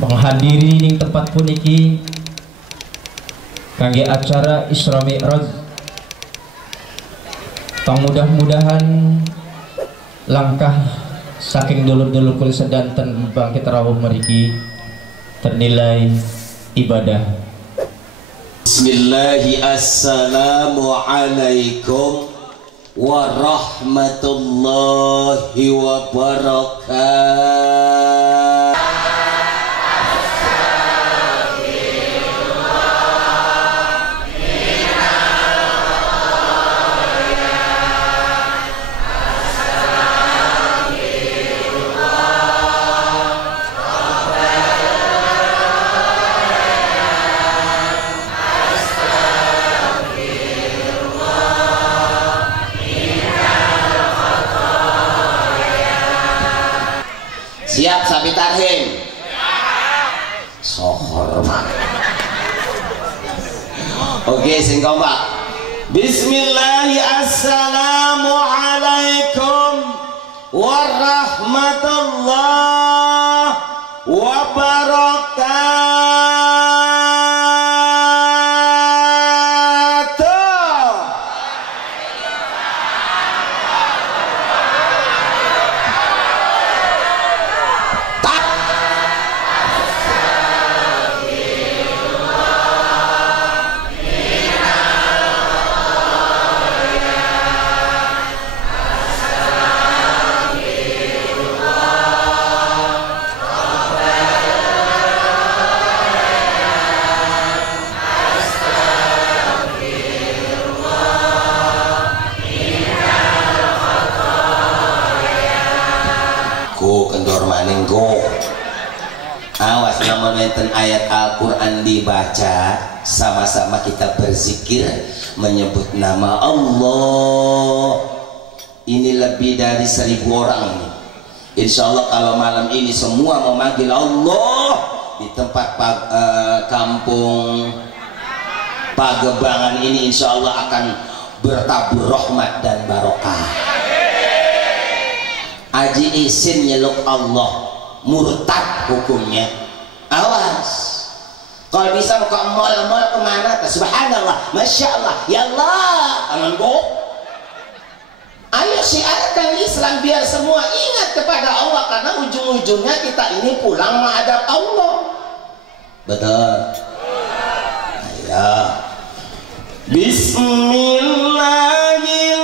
menghadiri ning tempat puniki kangge acara Isra Mi'raj. Mudah-mudahan langkah saking dulur-dulur kul sedanten bangkit rawuh mriki ternilai ibadah. Bismillahi assalamualaikum warahmatullahi wabarakatuh. Siap sapi tarhim? So hormat. Oke, sing kompak. Bismillahirrahmanirrahim. Assalamualaikum warahmatullahi wabarakatuh. Awas namun enten ayat Al-Quran dibaca, sama-sama kita berzikir menyebut nama Allah. Ini lebih dari 1000 orang ini. Insya Allah kalau malam ini semua memanggil Allah di tempat kampung Pagebangan ini, insya Allah akan bertabur rahmat dan barokah. Aji isin nyeluk Allah, murtad hukumnya. Awas, kalau bisa mau ke mall-mall kemana? Subhanallah, masya Allah, ya Allah, aman bu. Ayo syiarkan Islam biar semua ingat kepada Allah, karena ujung-ujungnya kita ini pulang menghadap Allah. Betul. Ayo. Bismillahirrahmanirrahim.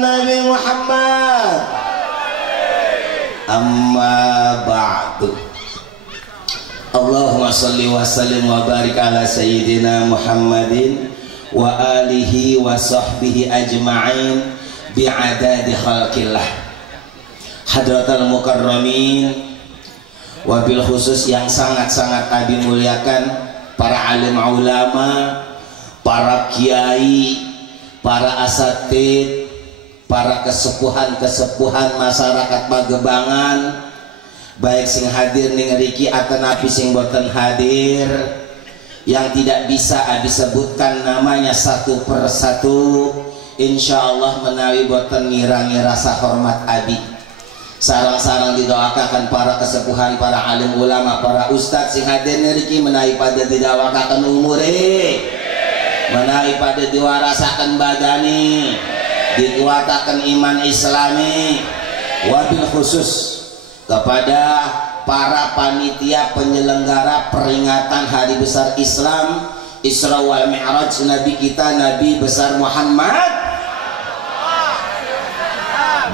Nabi Muhammad. Amma ba'du. Allahumma salli wa sallim wa barik ala sayyidina Muhammadin wa alihi wa sahbihi ajma'in bi'adadi khalqillah. Hadratal mukarramin, wabil khusus yang sangat-sangat abi muliakan para alim ulama, para kiai, para asatid, para kesepuhan-kesepuhan masyarakat Pagebangan, baik sing hadir ning riki atanapi sing boten hadir, yang tidak bisa abi sebutkan namanya satu persatu, insyaallah menawi boten ngirangi rasa hormat abi. Sarang-sarang didoakan para kesepuhan, para alim ulama, para ustadz sing hadir niki menawi pada didoakan umure, menawi pada diwarasakan badani, dikuatakan iman islami. Wabil khusus kepada para panitia penyelenggara peringatan hari besar Islam Isra wal Mi'raj Nabi kita Nabi besar Muhammad,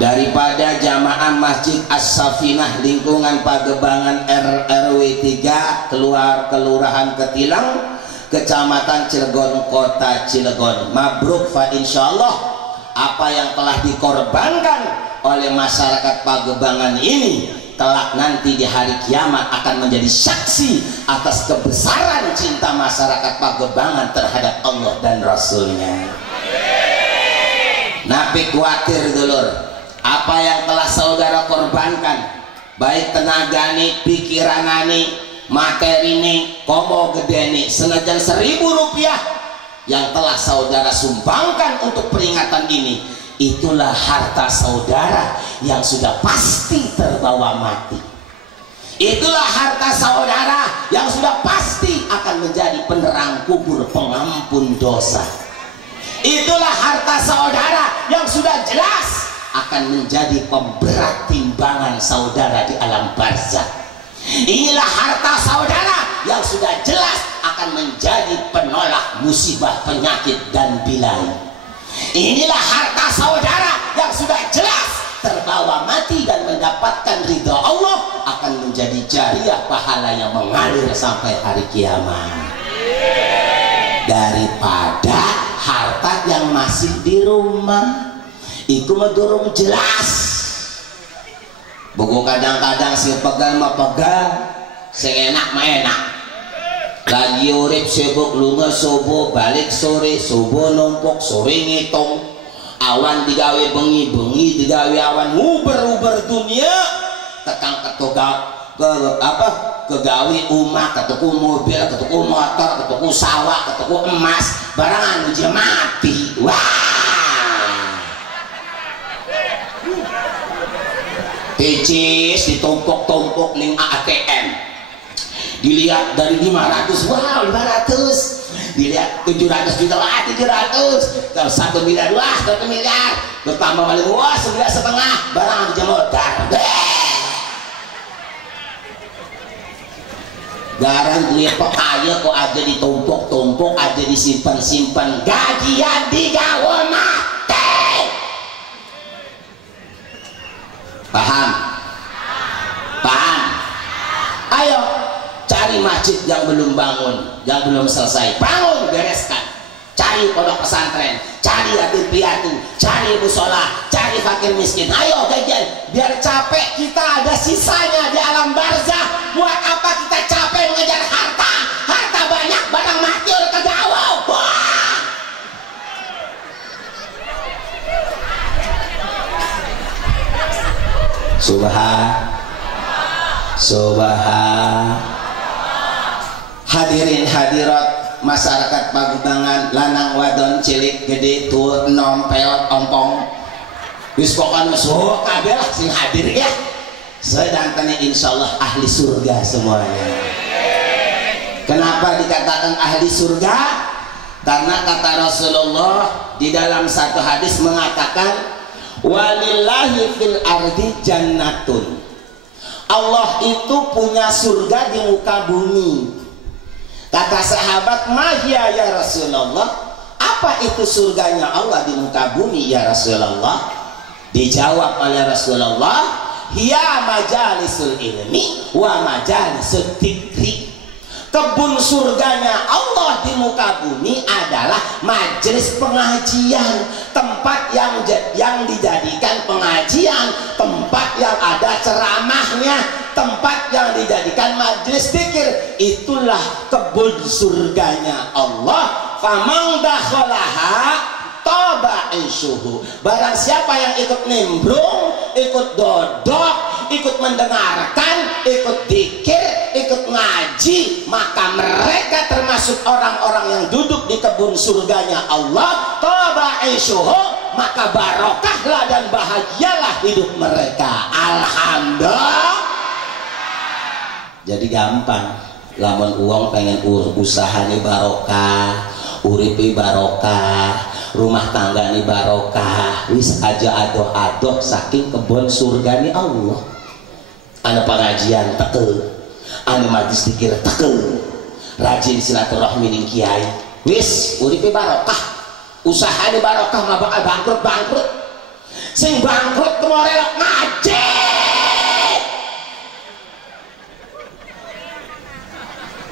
daripada jamaah Masjid As-Safinah lingkungan Pagebangan RW 3 Kelurahan Ketilang, Kecamatan Cilegon, Kota Cilegon. Mabruk fa insyaallah, apa yang telah dikorbankan oleh masyarakat Pagebangan ini kelak nanti di hari kiamat akan menjadi saksi atas kebesaran cinta masyarakat Pagebangan terhadap Allah dan Rasulnya. Napi khawatir dulur, apa yang telah saudara korbankan, baik tenaga nih, pikiran nih, materi nih, komo gede nih, senajan 1.000 rupiah yang telah saudara sumbangkan untuk peringatan ini, itulah harta saudara yang sudah pasti terbawa mati. Itulah harta saudara yang sudah pasti akan menjadi penerang kubur, pengampun dosa. Itulah harta saudara yang sudah jelas akan menjadi pemberat timbangan saudara di alam barzakh. Inilah harta saudara yang sudah jelas akan menjadi penolak musibah, penyakit dan bilai. Inilah harta saudara yang sudah jelas terbawa mati dan mendapatkan ridha Allah, akan menjadi jariah pahala yang mengalir sampai hari kiamat, daripada harta yang masih di rumah. Iku medurung jelas. Buku kadang-kadang si pegal mah pegal, sing enak mah enak. Lagi urip sibuk lunga subuh, balik sore, subuh numpuk, sore ngitung. Awan digawe bengi, bengi digawe awan, nguber-uber dunia. Tekang kegawe umat, ketuku mobil, ketuku motor, ketuku sawah, ketuku emas, barangan uji mati. Wah, pecis ditumpuk-tumpuk ning ATM, dilihat dari 500, wow 500, dilihat 700 juta, wah 700, kalau 1 miliar, wah 1 miliar, bertambah balik, wah 9,5, barang dijemur dar, garang duit pekaya kok ada ditumpuk-tumpuk, ada disimpan-simpan, gajian digawe mati. Paham? Paham? Ayo cari masjid yang belum bangun, yang belum selesai, bangun, bereskan. Cari pondok pesantren, cari yatim piatu, cari musola, cari fakir miskin. Ayo gajian, biar capek kita ada sisanya di alam barzakh. Buat apa kita capek mengejar harta? Harta banyak, barang mati oleh kegawa. Subhan hadirin hadirat masyarakat Pagebangan, lanang wadon cilik gede tuh enom peot ompong wis pokoknya suh kabeh lah sing hadir ya, sedangkan insyaallah ahli surga semuanya. Kenapa dikatakan ahli surga? Karena kata Rasulullah di dalam satu hadis mengatakan, walillahi fil ardi jannatun, Allah itu punya surga di muka bumi. Kata sahabat, mahya ya Rasulullah, apa apa itu surganya Allah di muka bumi ya Rasulullah? Dijawab oleh Rasulullah, hiya majalisul ilmi wa majalisul dzikri. Kebun surganya Allah di muka bumi adalah majelis pengajian, tempat yang dijadikan pengajian, tempat yang ada ceramahnya, tempat yang dijadikan majelis zikir. Itulah kebun surganya Allah. Faman dakhalaha taba insyuhu. Barang siapa yang ikut nimbrung, ikut dodok, ikut mendengarkan, ikut zikir, ikut ngaji, maka mereka termasuk orang-orang yang duduk di kebun surganya Allah. Taba insyuhu, maka barokahlah dan bahagialah hidup mereka. Alhamdulillah. Jadi gampang, lamun uang pengen usahanya barokah, uripi barokah, rumah tangga ni barokah, wis aja adoh-adoh saking kebun surga ni Allah. Anu pengajian tekel, anu majlis zikir tekel, rajin silaturahmi ning kiai, wis uripi barokah, usahanya barokah, nggak bakal bangkrut. Sing bangkrut kemarin ngaji.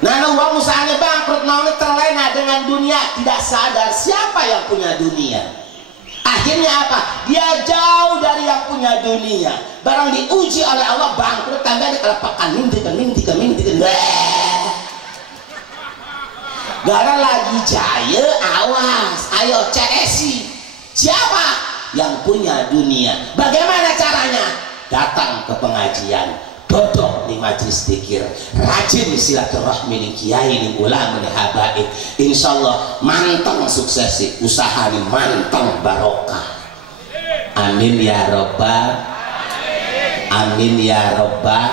Nah, uang usahanya bangkrut, namun terlena dengan dunia, tidak sadar siapa yang punya dunia. Akhirnya apa? Dia jauh dari yang punya dunia. Barang diuji oleh Allah bangkrut, tanda dikelepakan mimpi. Gara lagi jaya, awas, ayo CSI. Siapa yang punya dunia? Bagaimana caranya? Datang ke pengajian, dodok di majlis zikir, rajin silaturahmi ning kiai ning ulama ning habaib, insyaallah manteng suksesi, usaha ning manteng barokah. Amin ya robbal, amin ya robbal.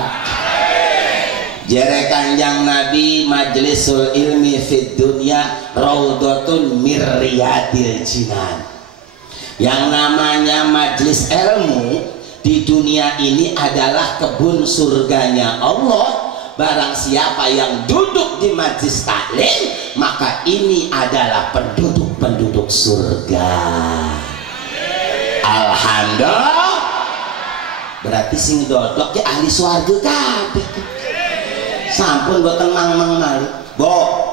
Jere Kanjeng Nabi, majlisul ilmi fid dunya raudhatun mir riyadil jinan. Yang namanya majlis ilmu di dunia ini adalah kebun surganya Allah. Barang siapa yang duduk di majlis taklim, maka ini adalah penduduk-penduduk surga. Alhamdulillah. Berarti sing dodok ya ahli swarga kabeh. Sampun boten mang-mang malih. Bo.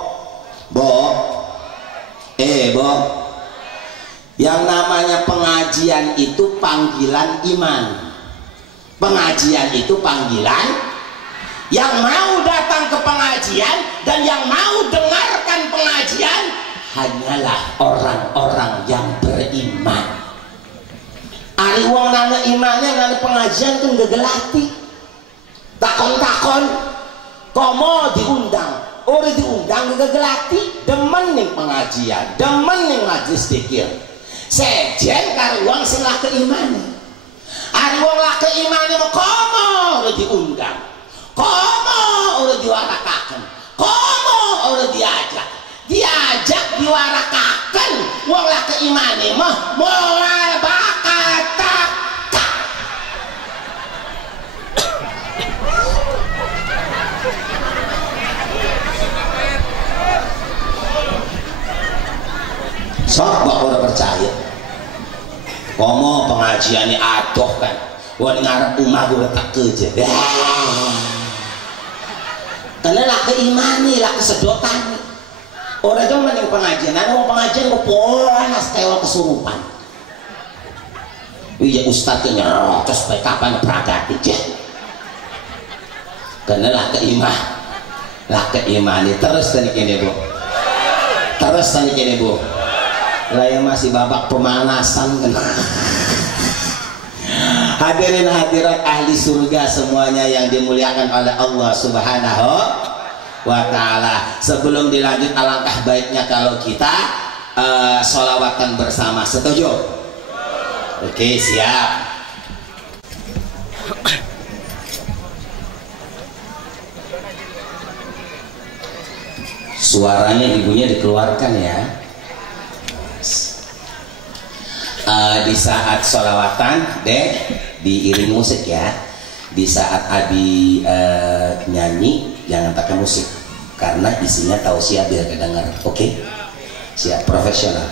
Yang namanya pengajian itu panggilan iman. Pengajian itu panggilan. Yang mau datang ke pengajian dan yang mau dengarkan pengajian hanyalah orang-orang yang beriman. Ari wong nana imannya nana pengajian kan gegelati. Takon-takon, komo diundang. Ora diundang gegelati, demen ning pengajian, demen ning majlis zikir. Sejen karo wong sing lak keimane. Ari wong lak keimane mau komo ora diundang. Komo ora diwarakaken. Komo ora diajak diwarakaken. Wong lak keimane mah moal bakat tak. Sok kok ora percaya. Komo pengajiannya adoh kan. Wah ngarep umah gue tak kerja. Karena lah keimani, lah kesedotan. Orang itu mending pengajian. Ada orang pengajian gue panas tewal kesurupan. Iya ustadz nyerot terus sampai kapan peragati je. Karena lah keimani terus tadi kini bu. Terus tadi kini bu. Lah yang masih babak pemanasan kan. Hadirin hadirat ahli surga semuanya yang dimuliakan oleh Allah Subhanahu wa ta'ala. Sebelum dilanjut, alangkah baiknya kalau kita sholawatan bersama. Setuju? Oke, siap. Suaranya ibunya dikeluarkan ya. Di saat sholawatan deh diiring musik ya. Di saat Abi nyanyi jangan pakai musik karena isinya tausiah biar kedengar. Oke? Siap, profesional.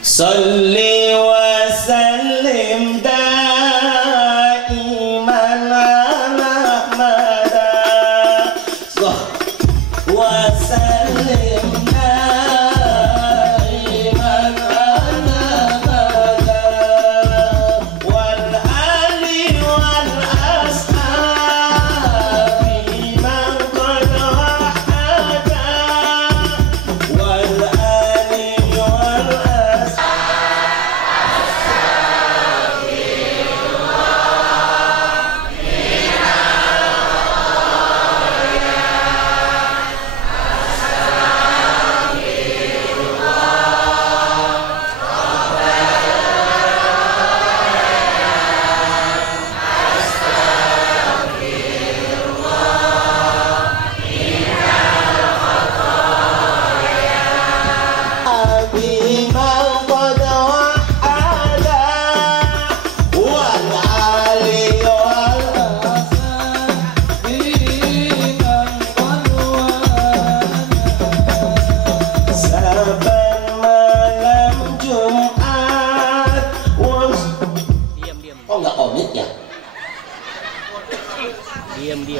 Salli wa sallim daiman ala mada wa sallim daiman ala mada wal ali wal ashabi man qad wahada wal ali wal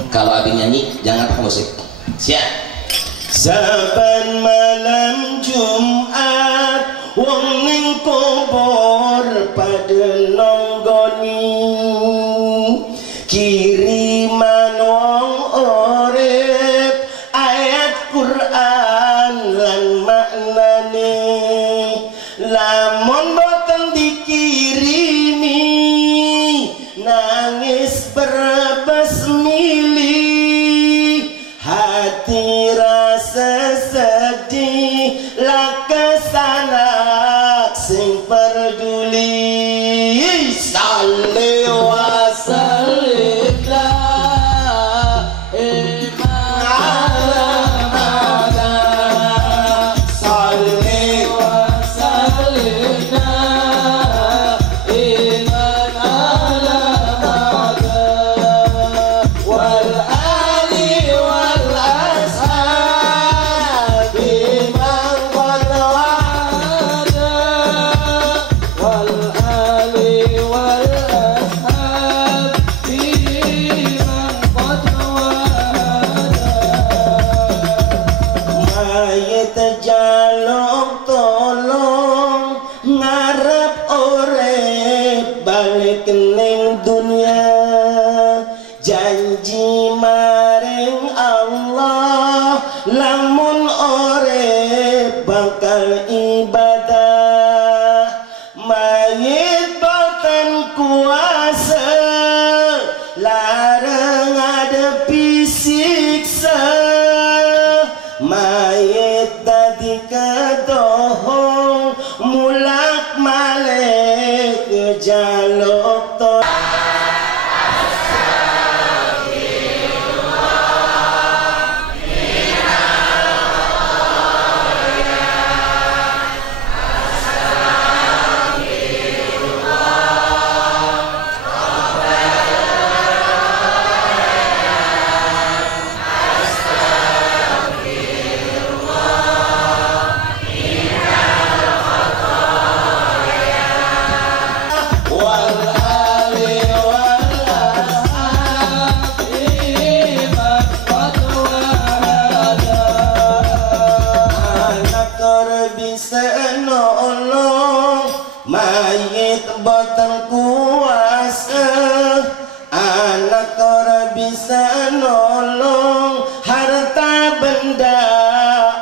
kalau abang nyanyi jangan pakai musik. Siap. Saban malam Jumat wong ning kubur pada nonggoni kiriman wong urip ayat Quran lan maknane lamun boten dikirimi nangis berbesmili hati rasa sedih lakasanak sing peduli salli wa sallim daiman ala mada salli wa sallim daiman ala mada wal ali wal ashabi man qad wa'ada wal ali wal ashabi man qad wa'ada mayit jaluk tolong ngarep urip balik ning dunia janji maring Allah lamun urip bakal ibadah mayit boten kuasa larang ngadepi siksa mayit dadi kedohong mulak malik ngejaluk tolong mayit boten kuasa anak ora bisa nolong harta benda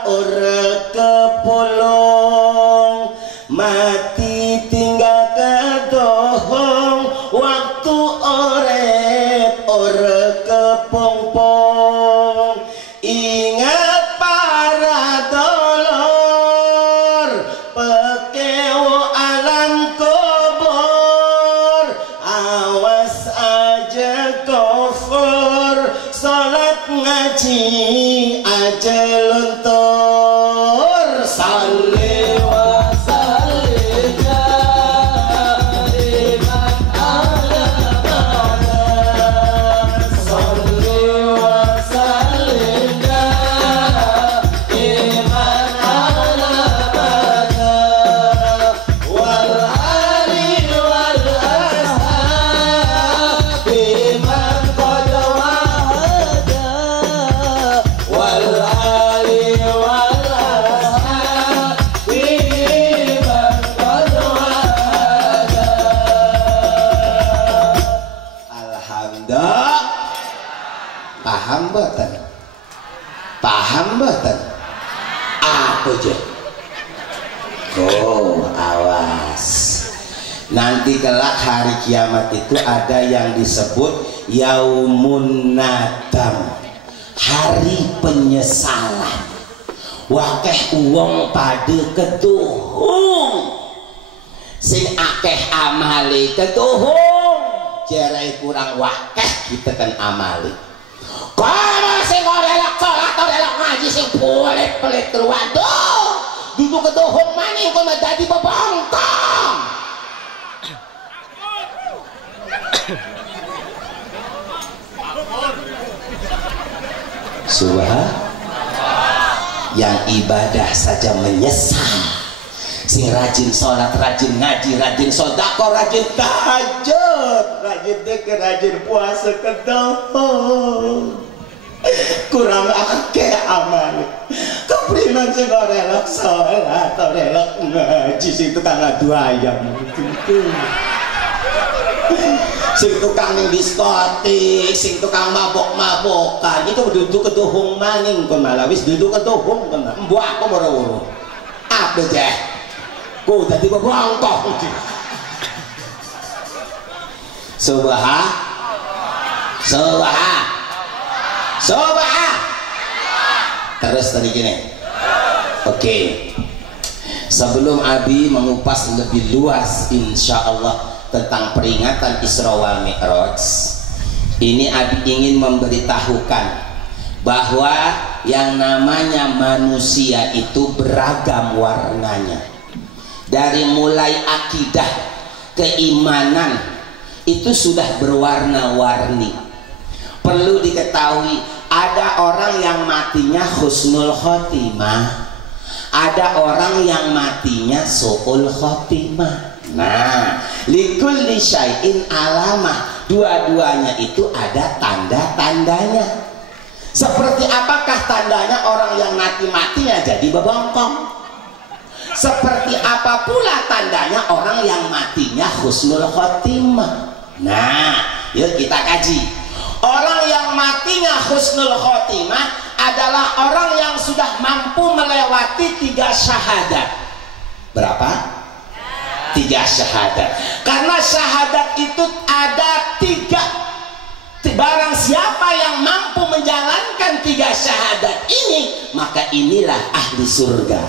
ora kepolong mati tinggal kedohong waktu urip ora kepompong ingat para dolor pekewo alam kubur awas mboten? Paham mboten? Apa je? Oh, awas. Nanti kelak hari kiamat itu ada yang disebut yaumun nadam, hari penyesalan. Wakeh uang pada ketuhung, sing akeh amali ketuhung, jerai kurang wakeh kita kan amali. Kalau sing orelak sholat, orelak ngaji, sing pelit-pelit keluar tuh, duduk ketuhung maning kau jadi bebongkong. Subhan, yang ibadah saja menyesal, sing rajin sholat, rajin ngaji, rajin sodako, rajin tahajud, rajin dzikir, rajin puasa kedohong, kurang akeh amal. Kepriman sing orelok sholat, orelok ngaji, sing tukang adu ayam sing tukang ning diskotik, sing tukang mabok-mabokan, itu duduk ketuhung maning kon malah wis duduk ketuhung kon. Mbok aku moro-moro. Apa teh? Ku dadi bongkok. Subhan. Subhan. Subhan. Terus tadi gini. Oke. Sebelum Abi mengupas lebih luas insyaallah tentang peringatan Isra wal Mi'raj, ini Abi ingin memberitahukan bahwa yang namanya manusia itu beragam warnanya. Dari mulai akidah, keimanan itu sudah berwarna-warni. Perlu diketahui, ada orang yang matinya husnul khotimah, ada orang yang matinya su'ul khotimah. Nah, likulli syai'in alamah, dua-duanya itu ada tanda-tandanya. Seperti apakah tandanya orang yang mati-matinya jadi bebongkong? Seperti apa pula tandanya orang yang matinya husnul khotimah? Nah, yuk kita kaji. Orang yang matinya husnul khotimah adalah orang yang sudah mampu melewati 3 syahadat. Berapa? 3 syahadat. Karena syahadat itu ada 3. Barang siapa yang mampu menjalankan 3 syahadat ini, maka inilah ahli surga.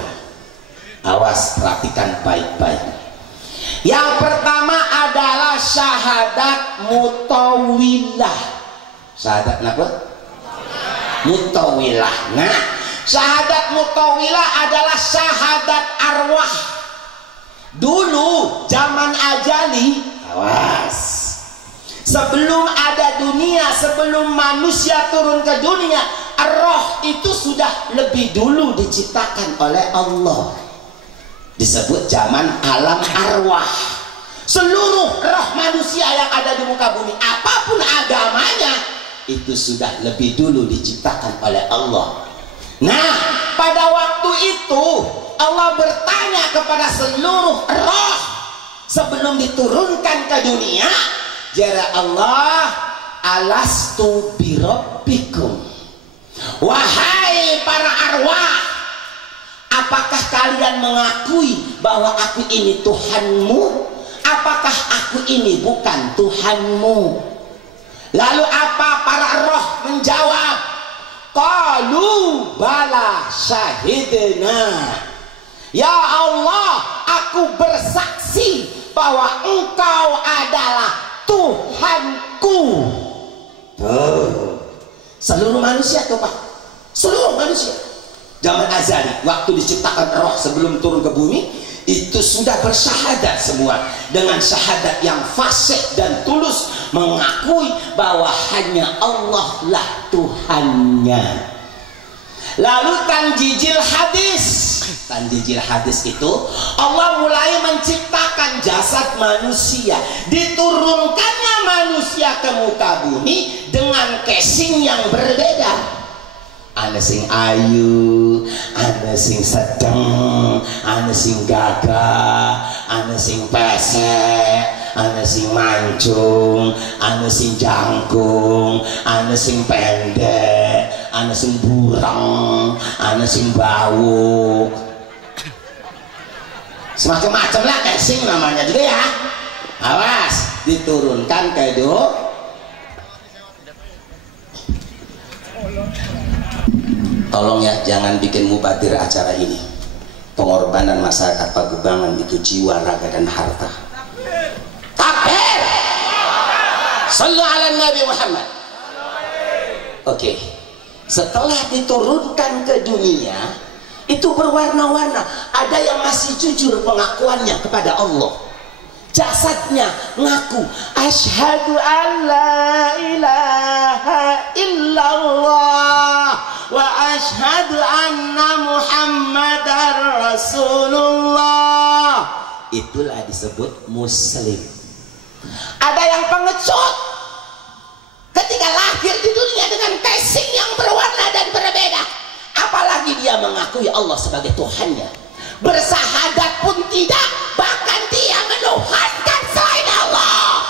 Awas, perhatikan baik-baik. Yang pertama adalah syahadat mutawilah. Syahadat apa? Mutawilah. Nah, syahadat mutawilah adalah syahadat arwah. Dulu zaman ajali, awas, sebelum ada dunia, sebelum manusia turun ke dunia, roh itu sudah lebih dulu diciptakan oleh Allah. Disebut zaman alam arwah. Seluruh roh manusia yang ada di muka bumi, apapun agamanya, itu sudah lebih dulu diciptakan oleh Allah. Nah, pada waktu itu Allah bertanya kepada seluruh roh sebelum diturunkan ke dunia, jara Allah, alastu birabbikum, wahai para arwah, apakah kalian mengakui bahwa aku ini Tuhanmu? Apakah aku ini bukan Tuhanmu? Lalu apa para roh menjawab? Qalu bala syahidna. Ya Allah, aku bersaksi bahwa Engkau adalah Tuhanku. Seluruh manusia tuh Pak, seluruh manusia. Zaman azali, waktu diciptakan roh sebelum turun ke bumi, itu sudah bersyahadat semua dengan syahadat yang fasih dan tulus, mengakui bahwa hanya Allah lah Tuhannya. Lalu tanjijil hadis. Tanjijil hadis itu Allah mulai menciptakan jasad manusia, diturunkannya manusia ke muka bumi dengan casing yang berbeda. Ada sing ayu, ada sing sedang, ada sing gagah, ada sing pesek, ana sing mancung, ana sing jangkung, ana sing pendek, ana sing burang, ana sing bawuk, semacam-macam lah casing namanya juga ya. Awas, diturunkan ke tolong ya, jangan bikin mubadir acara ini. Pengorbanan masyarakat Pagebangan itu jiwa, raga, dan harta. Takbir! Sallu ala Nabi Muhammad. Oke, setelah diturunkan ke dunia, itu berwarna-warna. Ada yang masih jujur pengakuannya kepada Allah. Jasadnya ngaku asyhadu an la ilaha illallah wa asyhadu anna muhammadar rasulullah. Itulah disebut muslim. Ada yang pengecut ketika lahir di dunia dengan casing yang berwarna dan berbeda, apalagi dia mengakui Allah sebagai Tuhannya, bersahadat pun tidak, bahkan dia menuhankan selain Allah.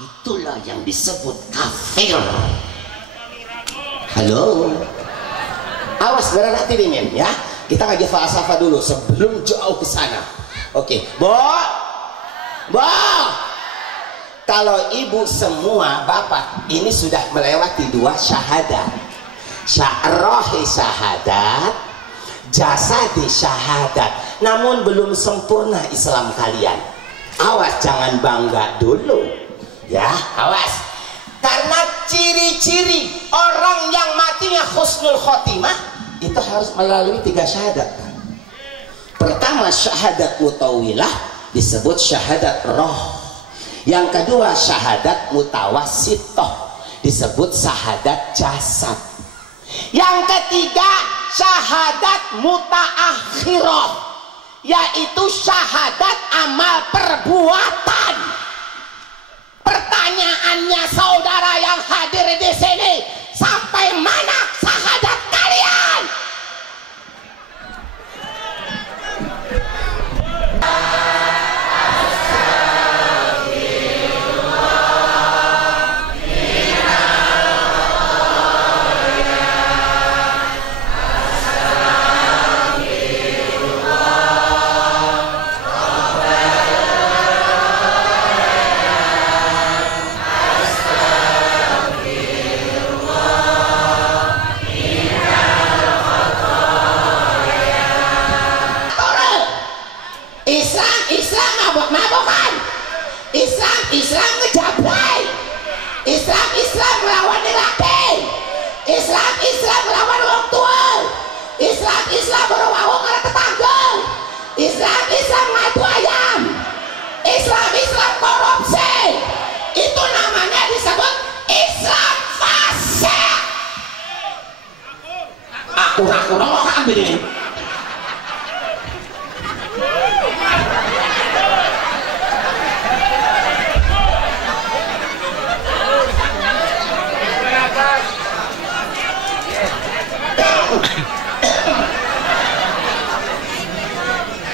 Itulah yang disebut kafir. Halo, awas berhati dingin ya, kita ngaji falsafah dulu sebelum jauh ke sana. Oke, Bo, kalau ibu semua bapak ini sudah melewati 2 syahadat, rohi syahadat, jasadi syahadat, namun belum sempurna Islam kalian. Awas, jangan bangga dulu ya, awas, karena ciri-ciri orang yang matinya husnul khotimah itu harus melalui 3 syahadat. Pertama syahadat mutawilah, disebut syahadat roh. Yang kedua syahadat mutawasitoh, disebut syahadat jasad. Yang ketiga syahadat mutaakhirah, yaitu syahadat amal perbuatan. Pertanyaannya saudara yang hadir di sini, sampai mana syahadat kalian? Islam ngejablay, Islam melawan laki, Islam melawan orang tua, Islam berwawo karena tetangga, Islam ngadu ayam, Islam korupsi. Itu namanya disebut Islam fasik. Aku mau ambil ini.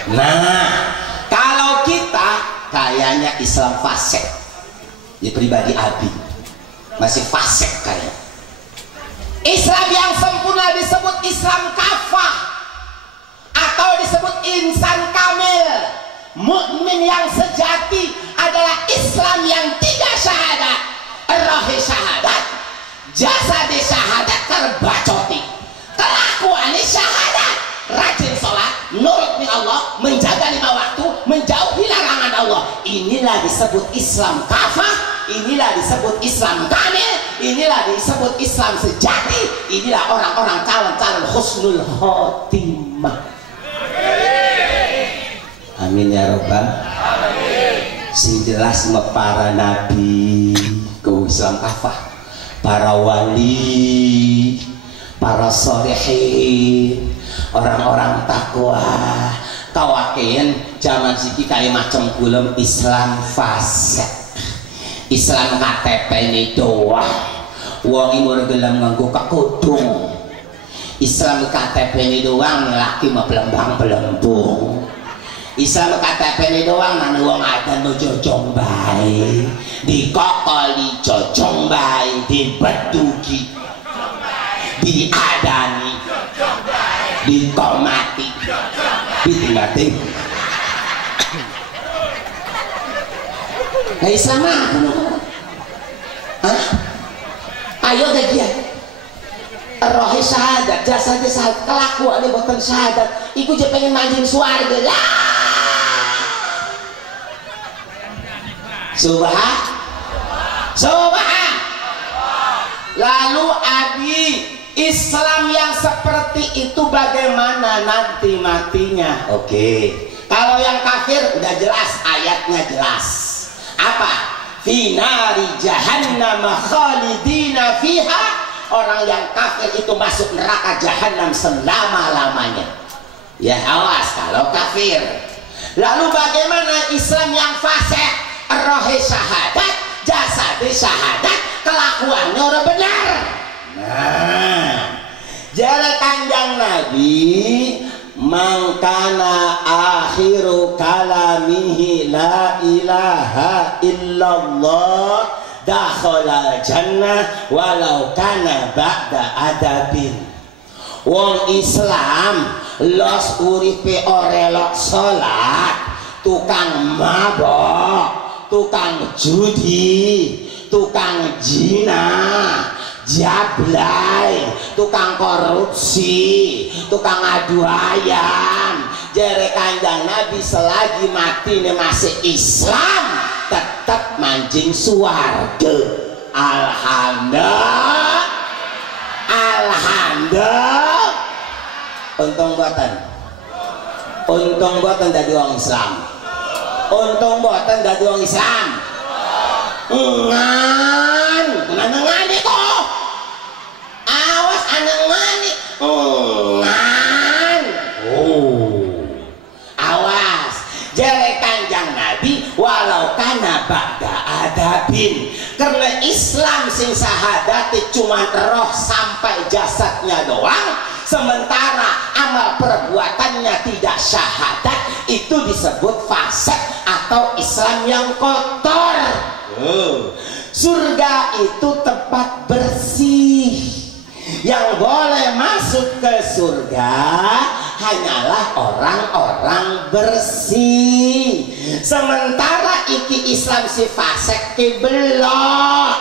Nah, kalau kita kayaknya Islam fasik, ya pribadi Abi masih fasik kayak. Islam yang sempurna disebut Islam kafah atau disebut insan kamil. Mukmin yang sejati adalah Islam yang 3 syahadat, rohi syahadat, jasadi syahadat, terbacoti, kelakuan syahadat, rajin sholat, nurut nih Allah, menjaga 5 waktu, menjauhi larangan Allah. Inilah disebut Islam kafah, inilah disebut Islam kamil, inilah disebut Islam sejati, inilah orang-orang calon-calon husnul khotimah. Amin ya robbal alamin. Sing jelas para nabi ke Islam kafah, para wali, para sholihin, orang-orang takwa. Kawakin zaman siki kaya macam gulem Islam fasik, Islam KTP ini doang, wong ini gelem nganggo kekudung. Islam KTP ini doang, laki mah belembang-belembung. Islam KTP ini doang nang wong adan no jojong bae, dikokoli jojong bae, dibeduki diadani dikomati ditinggating. Nah Islam apa? Hah? Ayo deh dia rohi syahadat, jasanya syahadat, kelakuannya boten syahadat, iku je pengen manjing suarga lah. Subhan. Lalu Abi, Islam yang seperti itu bagaimana nanti matinya? Oke. Kalau yang kafir udah jelas, ayatnya jelas. Apa? Finari jahannam khalidina fiha. Orang yang kafir itu masuk neraka jahanam selama-lamanya. Ya awas kalau kafir. Lalu bagaimana Islam yang fasik? Rohi syahadat, jasad syahadat, kelakuannya orang benar. Nah, jalan kanjang Nabi, mangkana akhiru kalamihi la ilaha illallah dakhala jannah walau kana ba'da adabin. Wong Islam los uripe orelok salat, tukang mabok, tukang judi, tukang zina, jablay, tukang korupsi, tukang adu ayam. Jere kanjang Nabi selagi mati ini masih Islam, tetap mancing suarga. Alhamdulillah, alhamdulillah. Untung buatan dari orang Islam. Untung buatan dari orang Islam. Ngan itu. Awas anak ngani. Ngan. Awas. Jere kanjang Nabi walau kana ba'da adabin. Karena Islam sing syahadat cuma roh sampai jasadnya doang, sementara amal perbuatannya tidak syahadat, itu disebut fasik atau Islam yang kotor. Surga itu tempat bersih. Yang boleh masuk ke surga hanyalah orang-orang bersih. Sementara iki Islam si fasik ki belok.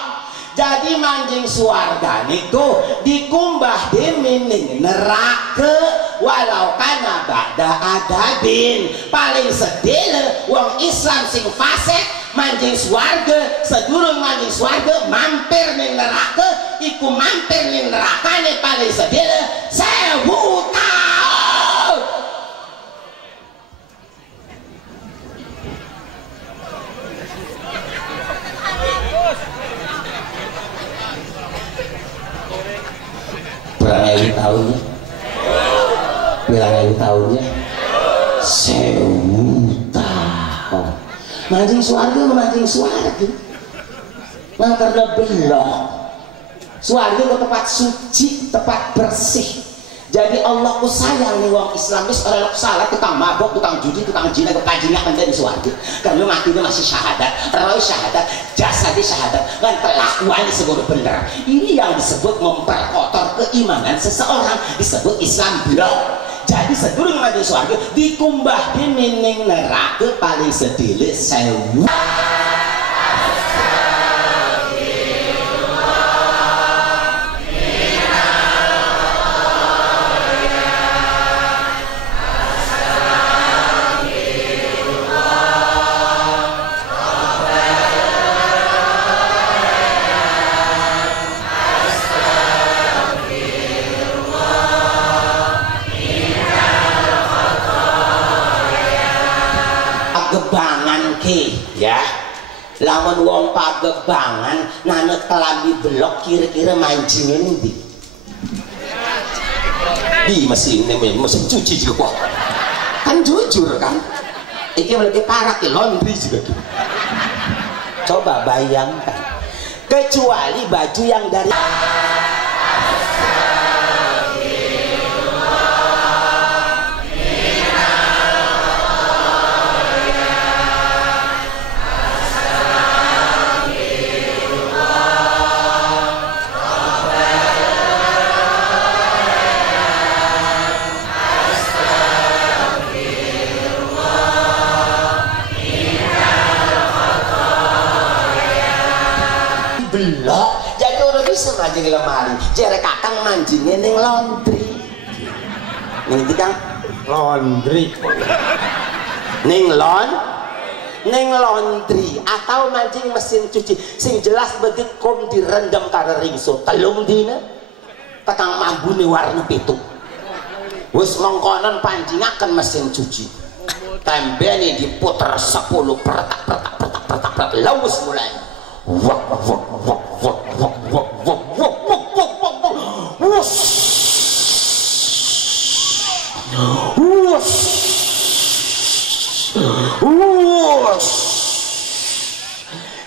Jadi manjing suarga niku dikumbah dimining neraka walau kana ba'da adabin. Paling sedih wong Islam sing fasik manjing suarga, sedurung manjing suarga mampir ning neraka, iku mampir ning nerakane paling sedih 1000 tahun. Berapa tahunnya? Berapa tahunnya? 1000 tahun. Mancing suarga, mancing suarga. Nah karena belok. Suarga ke tempat suci, tempat bersih. Jadi Allah ku sayang nih wong Islamis orang salah, tukang mabok, tukang judi, tukang zina, kepajinya kan jadi suarga. Karena matinya masih syahadat, roh syahadat, jasadi syahadat, kan kelakuan disebut benar. Ini yang disebut memperkotor keimanan seseorang, disebut Islam blok. Jadi sedurung maju suarga dikumbah di mining neraka paling sedih 1000. Ya, lamun wong pagebangan nana kelambi blok kira-kira mancingin di mesin cuci juga kok kan jujur kan ini lebih parah ke laundry juga gitu. Coba bayangkan, kecuali baju yang dari belok jadi orang bisa mancing lemari jere kakang mancingnya ning laundry ning Kang laundry ning laundry atau mancing mesin cuci sing jelas begitu kom direndam karena ringso telung dina tekang mambune warna pitu wis mengkonon pancingaken mesin cuci tembene diputer 10 pertak lawas mulai wak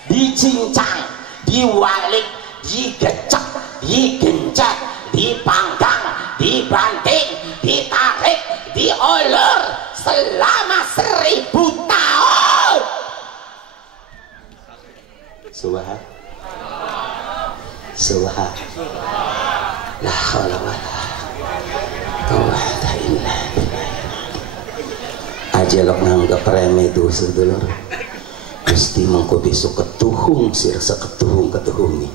dicincang, diwalik, digecek, digencet, dipanggang, dibanting, ditarik, diolor selama 1000 tahun. Subhan. Subhan. La haula wala quwwata illa billah. Ajalok nanggap remeh itu sedulur. Gusti mangko besok ketuhung sir seketuhung ketuhungi.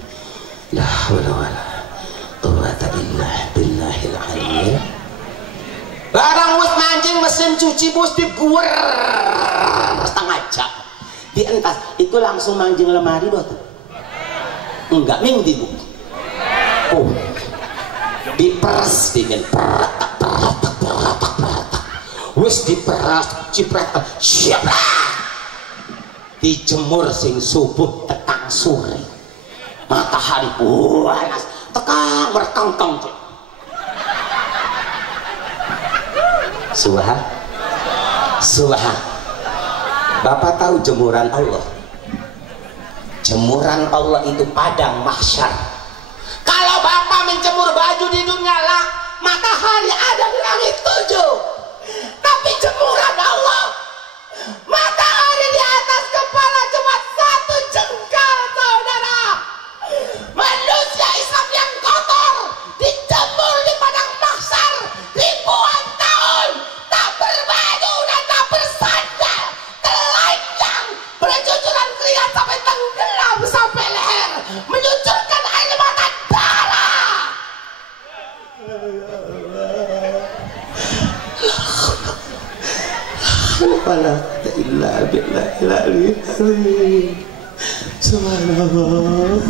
La haula wala quwwata illa billahil aliyyil. Barang wis mancing mesin cuci bos diguer setengah jam. Dientas itu langsung mancing lemari buat enggak mingdi bu. Oh diperas dengan wis diperas cipret siapa dijemur sing subuh tekang sore matahari panas tekang berkangkang subhan subhan. Bapak tahu jemuran Allah? Jemuran Allah itu padang mahsyar. Kalau Bapak menjemur baju di dunia lah, matahari ada di langit 7. Tapi jemuran Allah, matahari di atas kepala cuma 1 jengkal, saudara. Manusia Islam yang kotor dijemur di padang mahsyar ribuan tahun, tak berbaju dan tak bersandar, telanjang, bercucuran keringat sampai tenggelam sampai leher, menyucurkan air mata darah. Wala illa billahil aliyyil. Subhanallah.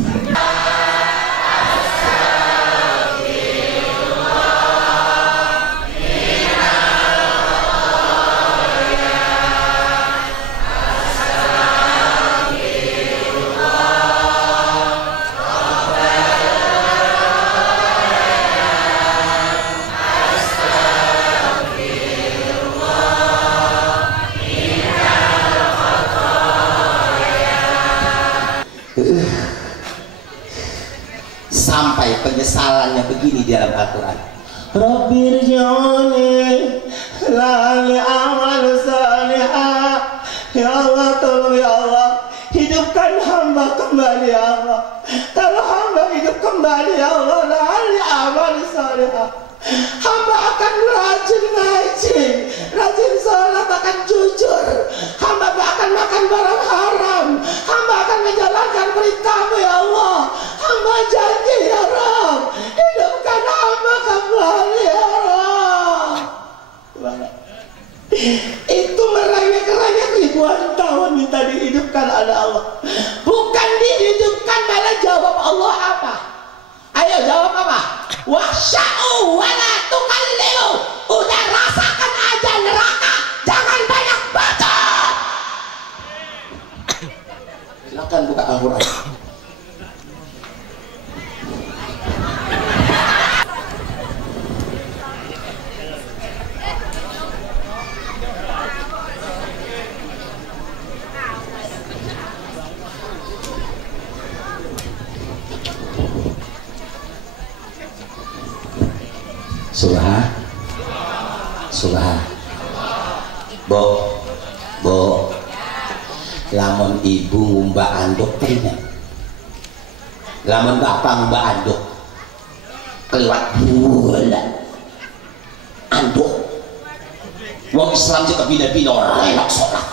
Sampai penyesalannya begini di dalam Al-Quran. Rabbirji'uni la'alli a'malu salihah. Ya Allah, tolong ya Allah, hidupkan hamba kembali ya Allah. Kalau hamba hidup kembali ya Allah, la'alli a'malu salihah, hamba akan rajin ngaji, rajin sholat, akan jujur, hamba akan makan barang haram, hamba akan menjalankan perintahmu ya Allah. Hamba janji ya Rabb, hidupkan hamba kembali ya Rabb. Itu merengek-rengek ribuan tahun minta dihidupkan oleh Allah, bukan dihidupkan, malah jawab Allah apa? Ayo jawab apa? Wasya'u wala tukallimu. Udah rasakan aja neraka, jangan banyak bacot. Silakan buka Al-Quran. Subhan, subhan. Bo, lamun ibu ngumbak anduk terima. Lamun bapak ngumbak anduk, kelewat bulan anduk. Wong Islam juga bina-bina orang enak sholat.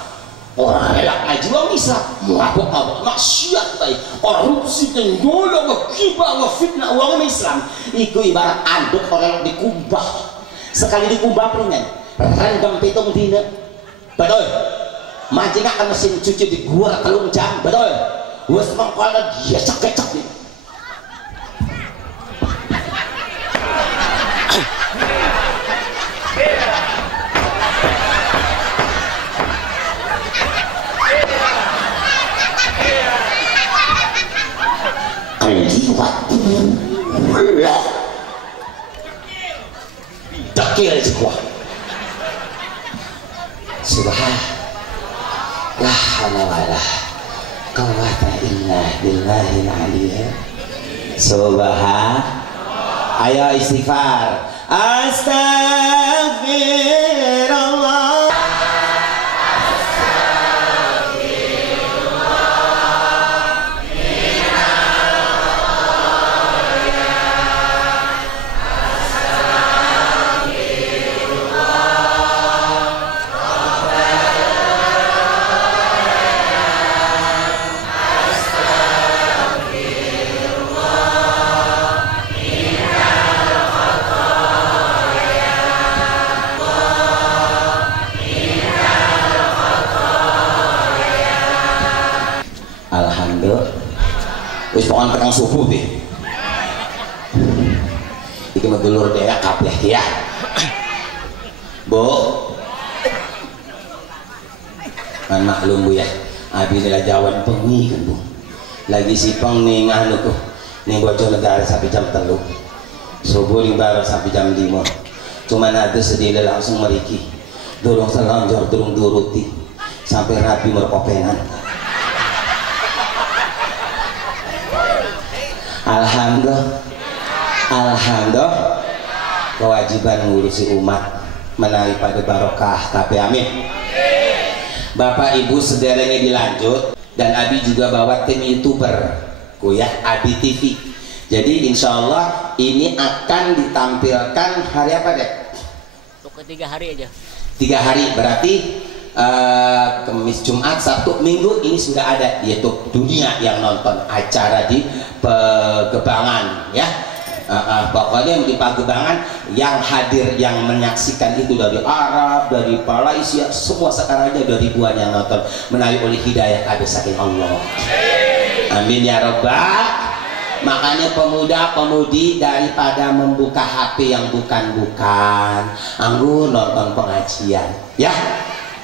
orang elak ngaji wong Islam mabok-mabok maksiat bae korupsi tenggolo ngegibah ngefitnah wong Islam iku ibarat anduk orang dikubah sekali dikubah peringan rendam pitung dina betul mancing akan mesin cuci di gua telung jam betul wes mengkola dia cek-cek nih liwat dakil sebuah subhan la hawla wala quwwata illa billahil aliyyil subhan ayo istighfar astagfirullah wis pokoke tekan subuh deh. Iki medulur dhewe kabeh ya. Bu. Kan maklum Bu ya. Abi nila jawan pengi kan Bu. Lagi sipang ning anu ko. Ning Bojonegara sampai jam 3. Subuh ning bareng sampai jam 5. Cuman ada sedih langsung meriki. Durung selanjor durung duruti. Sampai rapi merkopenan. Alhamdulillah kewajiban ngurusi umat menawi pada barokah tapi amin. Bapak Ibu sederhana dilanjut dan Abi juga bawa tim YouTuber ya Abi TV. Jadi insya Allah ini akan ditampilkan hari apa deh? Pokoknya 3 hari aja. 3 hari berarti Kamis, Jumat, Sabtu, Minggu ini sudah ada di YouTube dunia yang nonton acara di Pagebangan ya. Pokoknya di Pagebangan yang hadir yang menyaksikan itu dari Arab, dari Malaysia, semua sekarang aja 2 ribuan yang nonton menawi oleh hidayah kabeh saking Allah. Amin ya rabbal. Makanya pemuda-pemudi daripada membuka HP yang bukan-bukan, anggur nonton pengajian ya.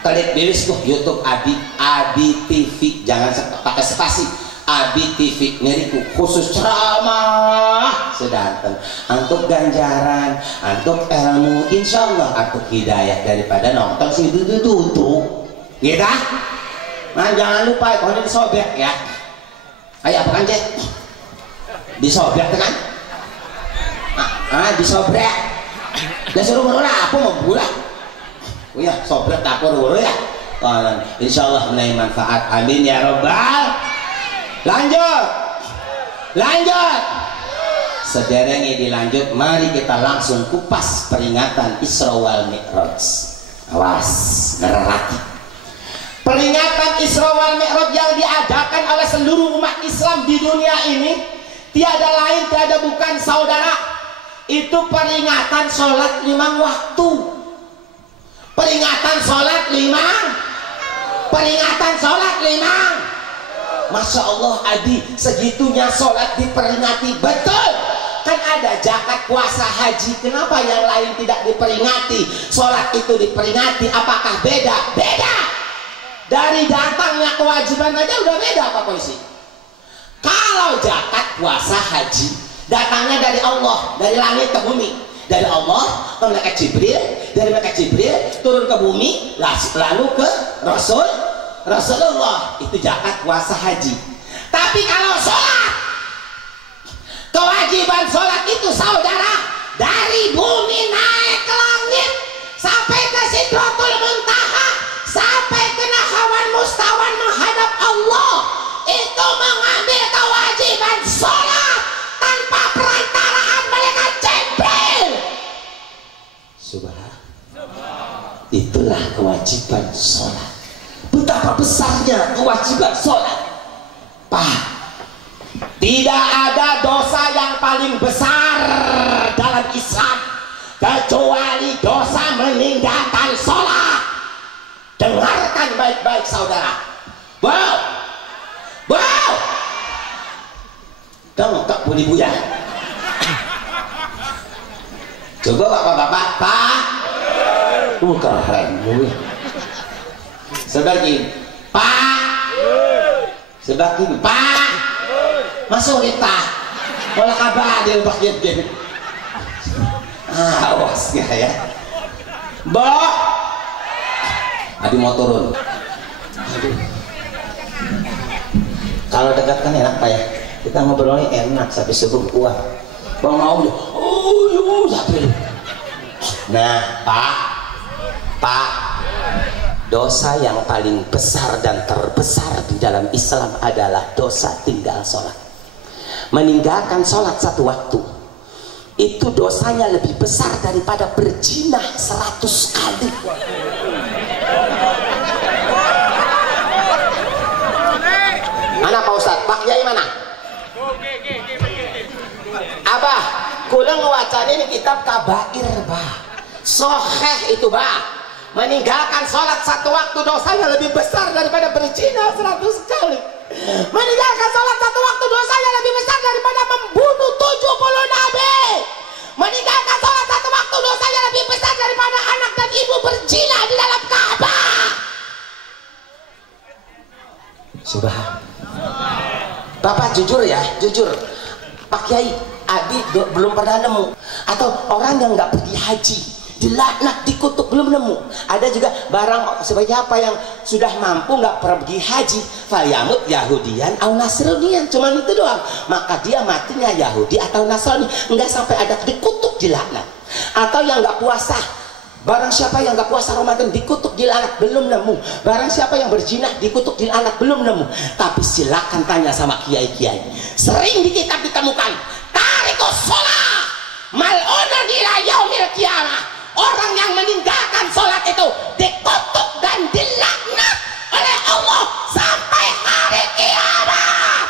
Klik di YouTube Abi TV, jangan pakai spasi. Abi TV ngeriku khusus ceramah sedanten antuk ganjaran, antuk ilmu, insya Allah antuk hidayah daripada nonton si tutup gitu. Nah jangan lupa kalau disobek ya. Ayo apa kan cek? Disobek kan? Disobek. Dan suruh menolak apa mau bulat? Oh ya, sobret dapur dulu ya. Insya Allah menaik manfaat. Amin ya robbal. Lanjut. Sederengnya dilanjut. Mari kita langsung kupas peringatan Isra wal Mi'raj. Awas, nerati. Peringatan Isra wal Mi'raj yang diadakan oleh seluruh umat Islam di dunia ini tiada lain tiada bukan saudara. Itu peringatan sholat 5 waktu. Peringatan sholat 5. Masya Allah Adi, segitunya sholat diperingati. Betul. Kan ada zakat, puasa, haji. Kenapa yang lain tidak diperingati? Sholat itu diperingati. Apakah beda? Beda. Dari datangnya kewajiban aja udah beda Pak Polisi. Kalau zakat, puasa, haji datangnya dari Allah, dari langit ke bumi. Dari Allah ke malaikat Jibril, dari malaikat Jibril turun ke bumi, lalu ke Rasulullah. Itu zakat, puasa, haji. Tapi kalau sholat, kewajiban sholat itu saudara dari bumi naik ke langit sampai ke Sidratul Muntaha, sampai ke Nahwan Mustawan menghadap Allah, itu mengambil kewajiban sholat tanpa perantaraan malaikat Jibril. Subhanallah. Itulah kewajiban sholat. Betapa betapa besarnya kewajiban sholat. Pak, tidak ada dosa yang paling besar dalam Islam kecuali dosa meninggalkan sholat. Dengarkan baik-baik saudara. Wow, wow, dongkak bunyi buya. Coba bapak-bapak, Pak. Keren bunyi. Sebagai Pak. Sebagai Pak. Masuk kita. Wala kabar dia bakit gitu. Awas ya. Mbok. Adi mau turun. Aduh. Kalau dekat kan enak Pak ya. Kita ngobrolnya enak sampai sebelum kuat. Bang mau ya. Oh, sampai. Nah, Pak. Dosa yang paling besar dan terbesar di dalam Islam adalah dosa tinggal sholat. Meninggalkan sholat satu waktu itu dosanya lebih besar daripada berzina 100 kali. Mana Pak Ustadz? Pak Yai mana? Abah, kula ngewacana ini kitab kabair bah. Soheh itu bah. Meninggalkan sholat satu waktu dosanya lebih besar daripada berzina 100 kali. Meninggalkan sholat satu waktu dosanya lebih besar daripada membunuh 70 nabi. Meninggalkan sholat satu waktu dosanya lebih besar daripada anak dan ibu berzina di dalam Ka'bah. Subhan. Bapak jujur ya, jujur. Pak Kiai, Abi belum pernah nemu. Atau orang yang nggak pergi haji, dilaknat, dikutuk, belum nemu. Ada juga barang sebagai apa yang sudah mampu nggak pergi haji, fayamut Yahudian atau Nasranian, cuman itu doang. Maka dia matinya Yahudi atau Nasrani, nggak sampai ada dikutuk, dilaknat. Atau yang nggak puasa, barang siapa yang nggak puasa Ramadan dikutuk, dilaknat, belum nemu. Barang siapa yang berzina dikutuk, dilaknat, belum nemu. Tapi silakan tanya sama kiai-kiai, sering di kitab ditemukan tarikus sholat mal'una ila yaumil qiyamah. Orang yang meninggalkan sholat itu dikutuk dan dilaknat oleh Allah sampai hari kiamat.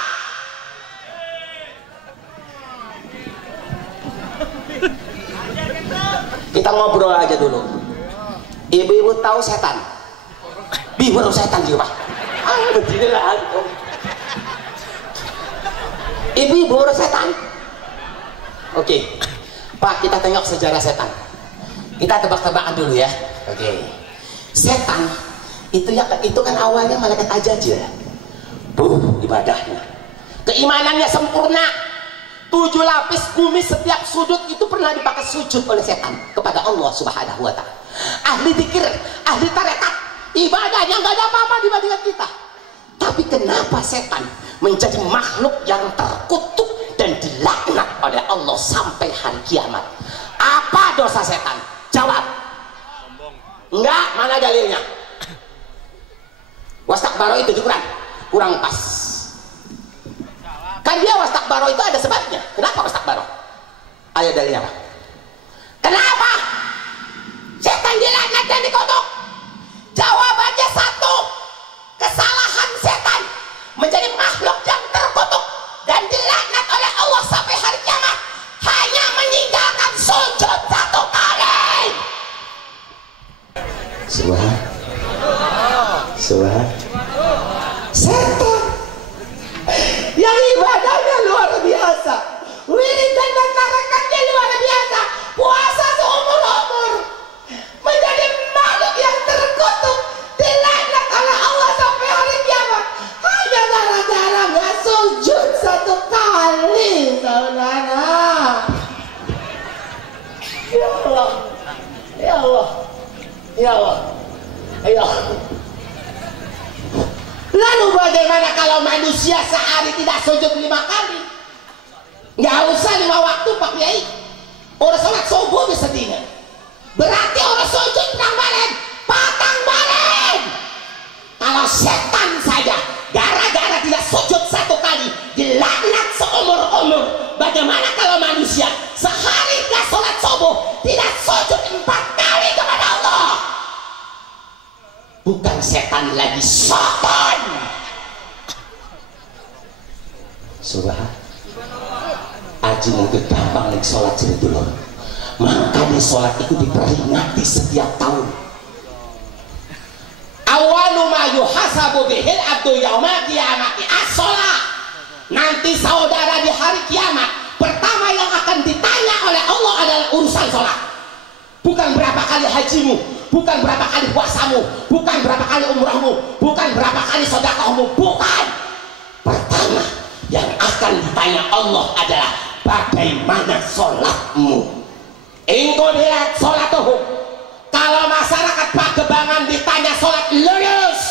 Kita ngobrol aja dulu. Ibu-ibu tahu setan? Bihur setan juga Pak. Begini lah. Ibu-ibu setan. Oke, Pak, kita tengok sejarah setan. Kita tebak-tebakan dulu ya. Oke. Setan itu kan awalnya malaikat ajajil. Ibadahnya. Keimanannya sempurna. 7 lapis bumi setiap sudut itu pernah dipakai sujud oleh setan kepada Allah Subhanahu wa taala. Ahli zikir, ahli tarekat, ibadahnya nggak ada apa-apa dibandingkan kita. Tapi kenapa setan menjadi makhluk yang terkutuk dan dilaknat oleh Allah sampai hari kiamat? Apa dosa setan? Jawab. Enggak, mana dalilnya? Wastakbaro itu kurang pas. Kan dia wastakbaro itu ada sebabnya. Kenapa wastakbaro? Ayo dalilnya apa? Kenapa setan dilaknat dan dikutuk? Jawabannya satu. Kesalahan setan menjadi makhluk yang terkutuk dan dilaknat oleh Allah sampai hari kiamat hanya meninggalkan sujud satu kali. Subhan. Setan yang ibadahnya luar biasa, wiridan dan tarekatnya luar biasa, puasa seumur-umur, menjadi makhluk yang terkutuk, dilaknat oleh Allah sampai hari kiamat hanya gara-gara nggak sujud satu kali, saudara. Ya Allah, ya Allah, ya Allah, ya Allah. Lalu bagaimana kalau manusia sehari tidak sujud 5 kali? Nggak usah 5 waktu Pak Kiai. Orang sholat subuh bisa dingin. Berarti orang sujud patang balen. Kalau setan saja gara-gara tidak sujud 1 kali dilaknat seumur-umur, bagaimana kalau manusia sehari nggak sholat subuh tidak sujud 4 kali kepada Allah? Bukan setan akan lagi sopan. Subhan. Aji mungkin gampang lagi sholat jadi dulu. Makanya sholat itu diperingati setiap tahun. Awalu ma yuhasabu bihil abdu yauma qiyamati as-shalah. Nanti saudara di hari kiamat pertama yang akan ditanya oleh Allah adalah urusan sholat. Bukan berapa kali hajimu, bukan berapa kali puasamu, bukan berapa kali umrahmu, bukan berapa kali sedekahmu, bukan. Pertama yang akan ditanya Allah adalah bagaimana sholatmu. Engkau lihat sholatuhu. Kalau masyarakat Pagebangan ditanya sholat lulus,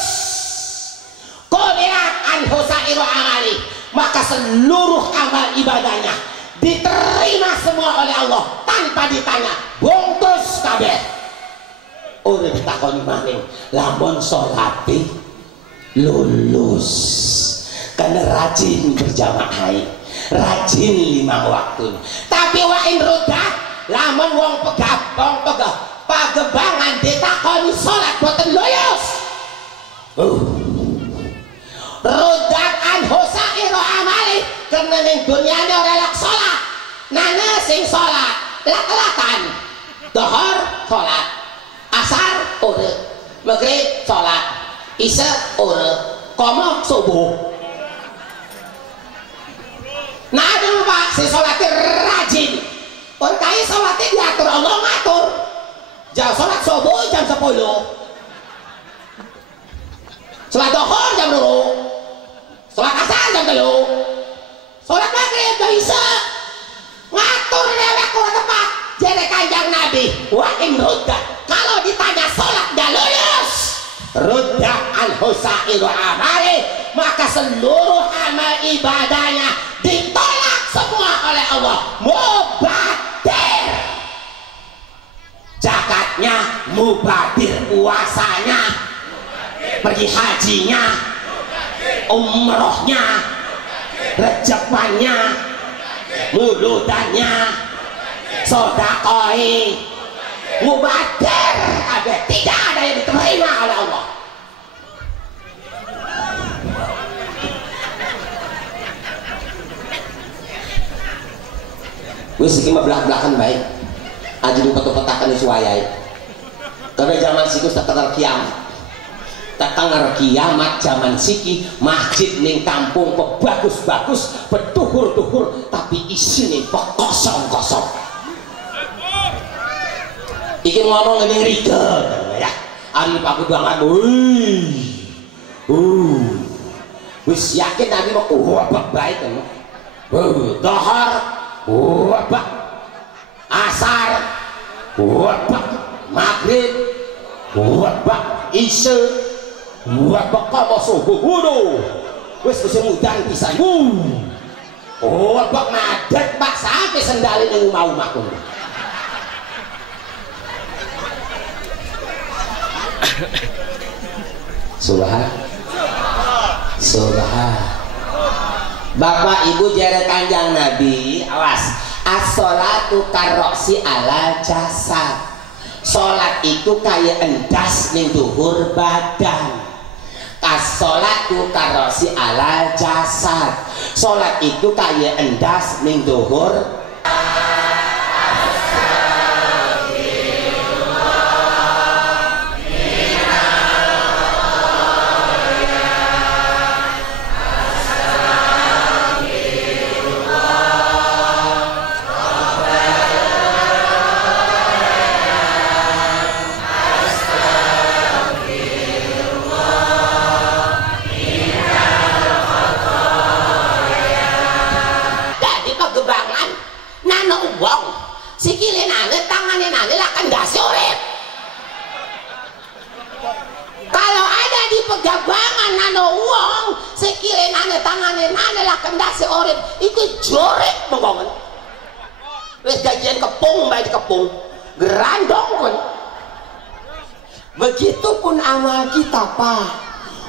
kulihat anhu sa'iru amali, maka seluruh amal ibadahnya diterima semua oleh Allah tanpa ditanya, bungkus kabeh. Udah ditakoni maning, lamun sholati lulus karena rajin berjamaah, rajin 5 waktu. Tapi wa in rudat, lamun wong pegah Pagebangan ditakoni sholat boten lulus, rudat anhu sa'iru amali, karena ning dunyane ora lak sholat. Nana sing sholat lak-lakan, dohor sholat, asar urut, maghrib sholat, isya urut, komo subuh. Nah ada pak si sholatnya rajin, berkait sholatnya diatur Allah ngatur. Jam sholat subuh jam 10, sholat dohor jam 2, sholat asar jam 3, sholat maghrib jam isya, ngatur dewek kurang tepat. Jadi kanjeng Nabi, wa in rudda, kalau ditanya sholat dah lulus, rudda anhu sa'iru amali, maka seluruh amal ibadahnya ditolak semua oleh Allah. Mubadir zakatnya, mubadir puasanya, pergi hajinya, umrohnya, rejepannya, muludannya, sodakoi, mubadir, tidak ada yang diterima oleh Allah. Wis iki belah-belahan baik. Aja dipet-petakan disuayai. Karena zaman siku terkenal kiamat. Terkenal kiamat zaman siki, masjid ning kampung bagus-bagus, betuhur-tuhur, tapi isine kosong-kosong. Iki ngomong ngene rida ya. Ari Pagebangan, wis yakin nanti mau wabak baik kan. Dohor wabak, asar wabak, maghrib wabak, isya wabak, komo subuh wis mudah bisa wabak ngadet pak sampai sendalin yang umah-umahku. Subhan. Bapak Ibu jere kanjang Nabi, awas, as-sholatu karroksi ala jasad. Sholat itu kayak endas ning duhur badan. As-sholatu karroksi ala jasad. Sholat itu kayak endas ning duhur. Kalau ada di Pagebangan nano uang sekiranya nane tangannya nane lah kendasi orib itu jorek mengongan wes gajian kepung baik kepung gerandong kan. Begitupun amal kita pak,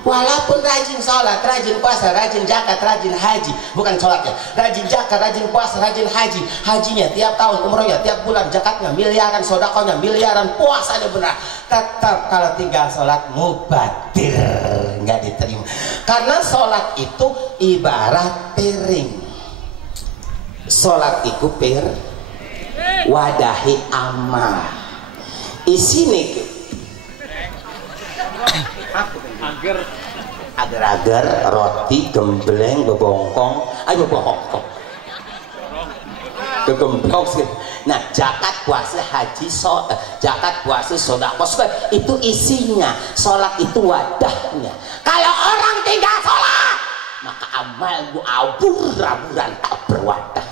walaupun rajin sholat, rajin puasa, rajin zakat, rajin haji, bukan sholatnya, rajin zakat, rajin puasa, rajin haji, hajinya tiap tahun, umrohnya tiap bulan, zakatnya miliaran, sodakonya miliaran, puasanya benar. tetap kalau tinggal sholat mubadir, nggak diterima. Karena sholat itu ibarat piring. Sholat itu wadahi amal. Isine agar roti gembleng bebongkong, ayo bebongkong. Kegemblong sih. Nah, zakat, puasa, haji, zakat, puasa, sedekah itu isinya. Sholat itu wadahnya. Kalau orang tinggal sholat, maka amalmu abur-aburan tak berwadah.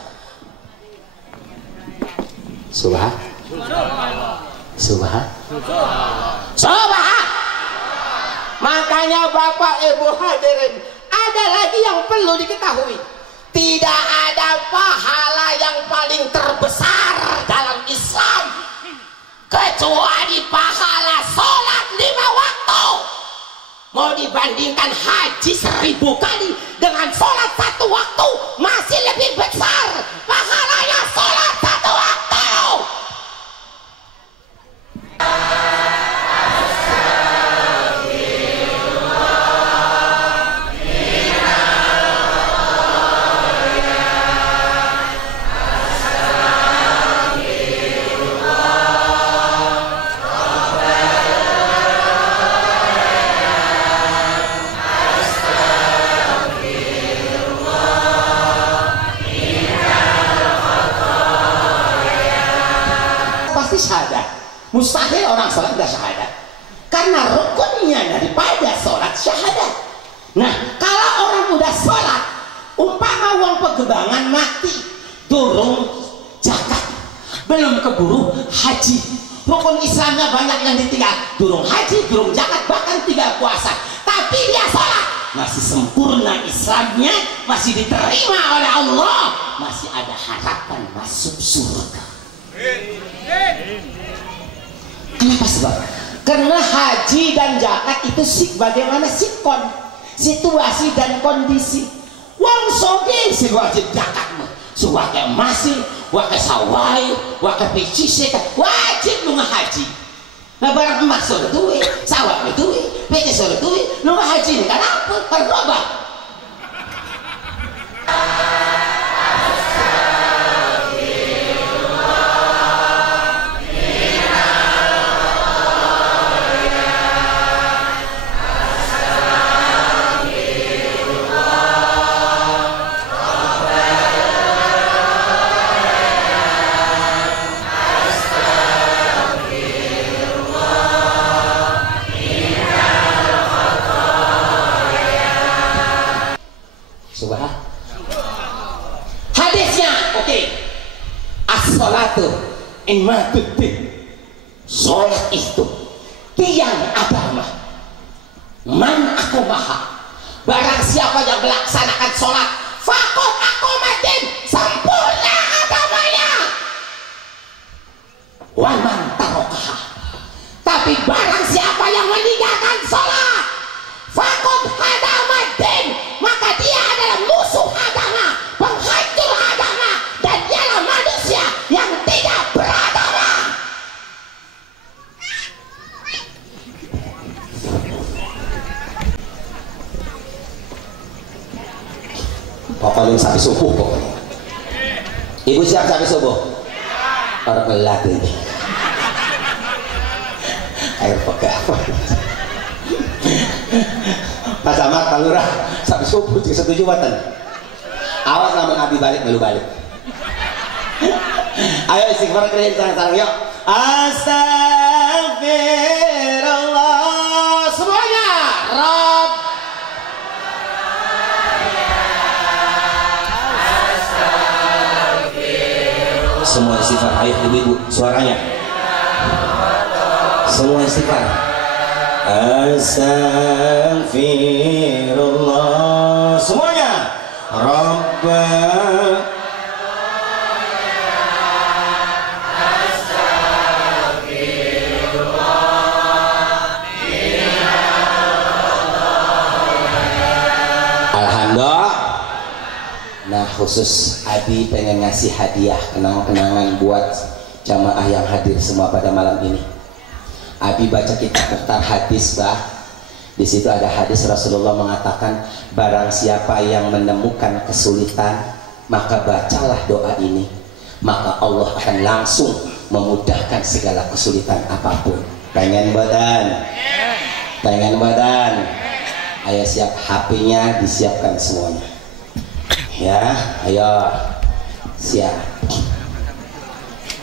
Subhan. Makanya Bapak Ibu hadirin, ada lagi yang perlu diketahui. Tidak ada pahala yang paling terbesar dalam Islam kecuali pahala sholat 5 waktu. Mau dibandingkan haji 1000 kali dengan sholat 1 waktu, masih lebih besar pahalanya sholat 1 waktu. Syahadat. Mustahil orang sholat tidak syahadat, karena rukunnya daripada sholat syahadat. Nah, kalau orang udah sholat, umpama wong pegebangan mati, durung zakat, belum keburu haji, rukun Islamnya banyak yang ditinggal, durung haji, durung zakat, bahkan tinggal puasa, tapi dia sholat, masih sempurna Islamnya, masih diterima oleh Allah, masih ada harapan masuk surga. Kenapa sebab? Karena haji dan zakat itu bagaimana sikon, situasi dan kondisi. Wong soge si wajib zakat mah, suwake masih, wake sawai, wake picis wajib lu haji. Nah barang emas suruh duit, sawah duit, picis suruh duit, lu haji ini kenapa? Karena imaduddin, sholat itu tiang agama. Man akomaha, barang siapa yang melaksanakan sholat, fakot akomatin, sempurna agamanya. Waman tarokaha, tapi barang siapa yang meninggalkan sholat, fakot hadamatin, maka dia adalah musuh agama, penghancur agama, dan dialah manusia yang tidak beragama. Pokoknya sampai subuh pokoknya. Ibu siap sampai subuh? Orang pelat ini. Air pegah. Pak Samad, Pak Lurah, sampai subuh setuju watan. Awas namun Abi balik, melu balik. Ayo istighfar kalian sarang-sarang yuk. Astagfirullah semuanya. Rob. Semua istighfar, ayo ibu-ibu suaranya. Semua istighfar. Astagfirullah semuanya. Rabbana Nah khusus Abi pengen ngasih hadiah kenang-kenangan buat jamaah yang hadir semua pada malam ini. Abi baca kitab daftar hadis bah. Di situ ada hadis Rasulullah mengatakan, barang siapa yang menemukan kesulitan, maka bacalah doa ini, maka Allah akan langsung memudahkan segala kesulitan apapun. Pengen badan? Pengen badan? Ayo siap, HP-nya disiapkan semuanya. Ya, ayo siap.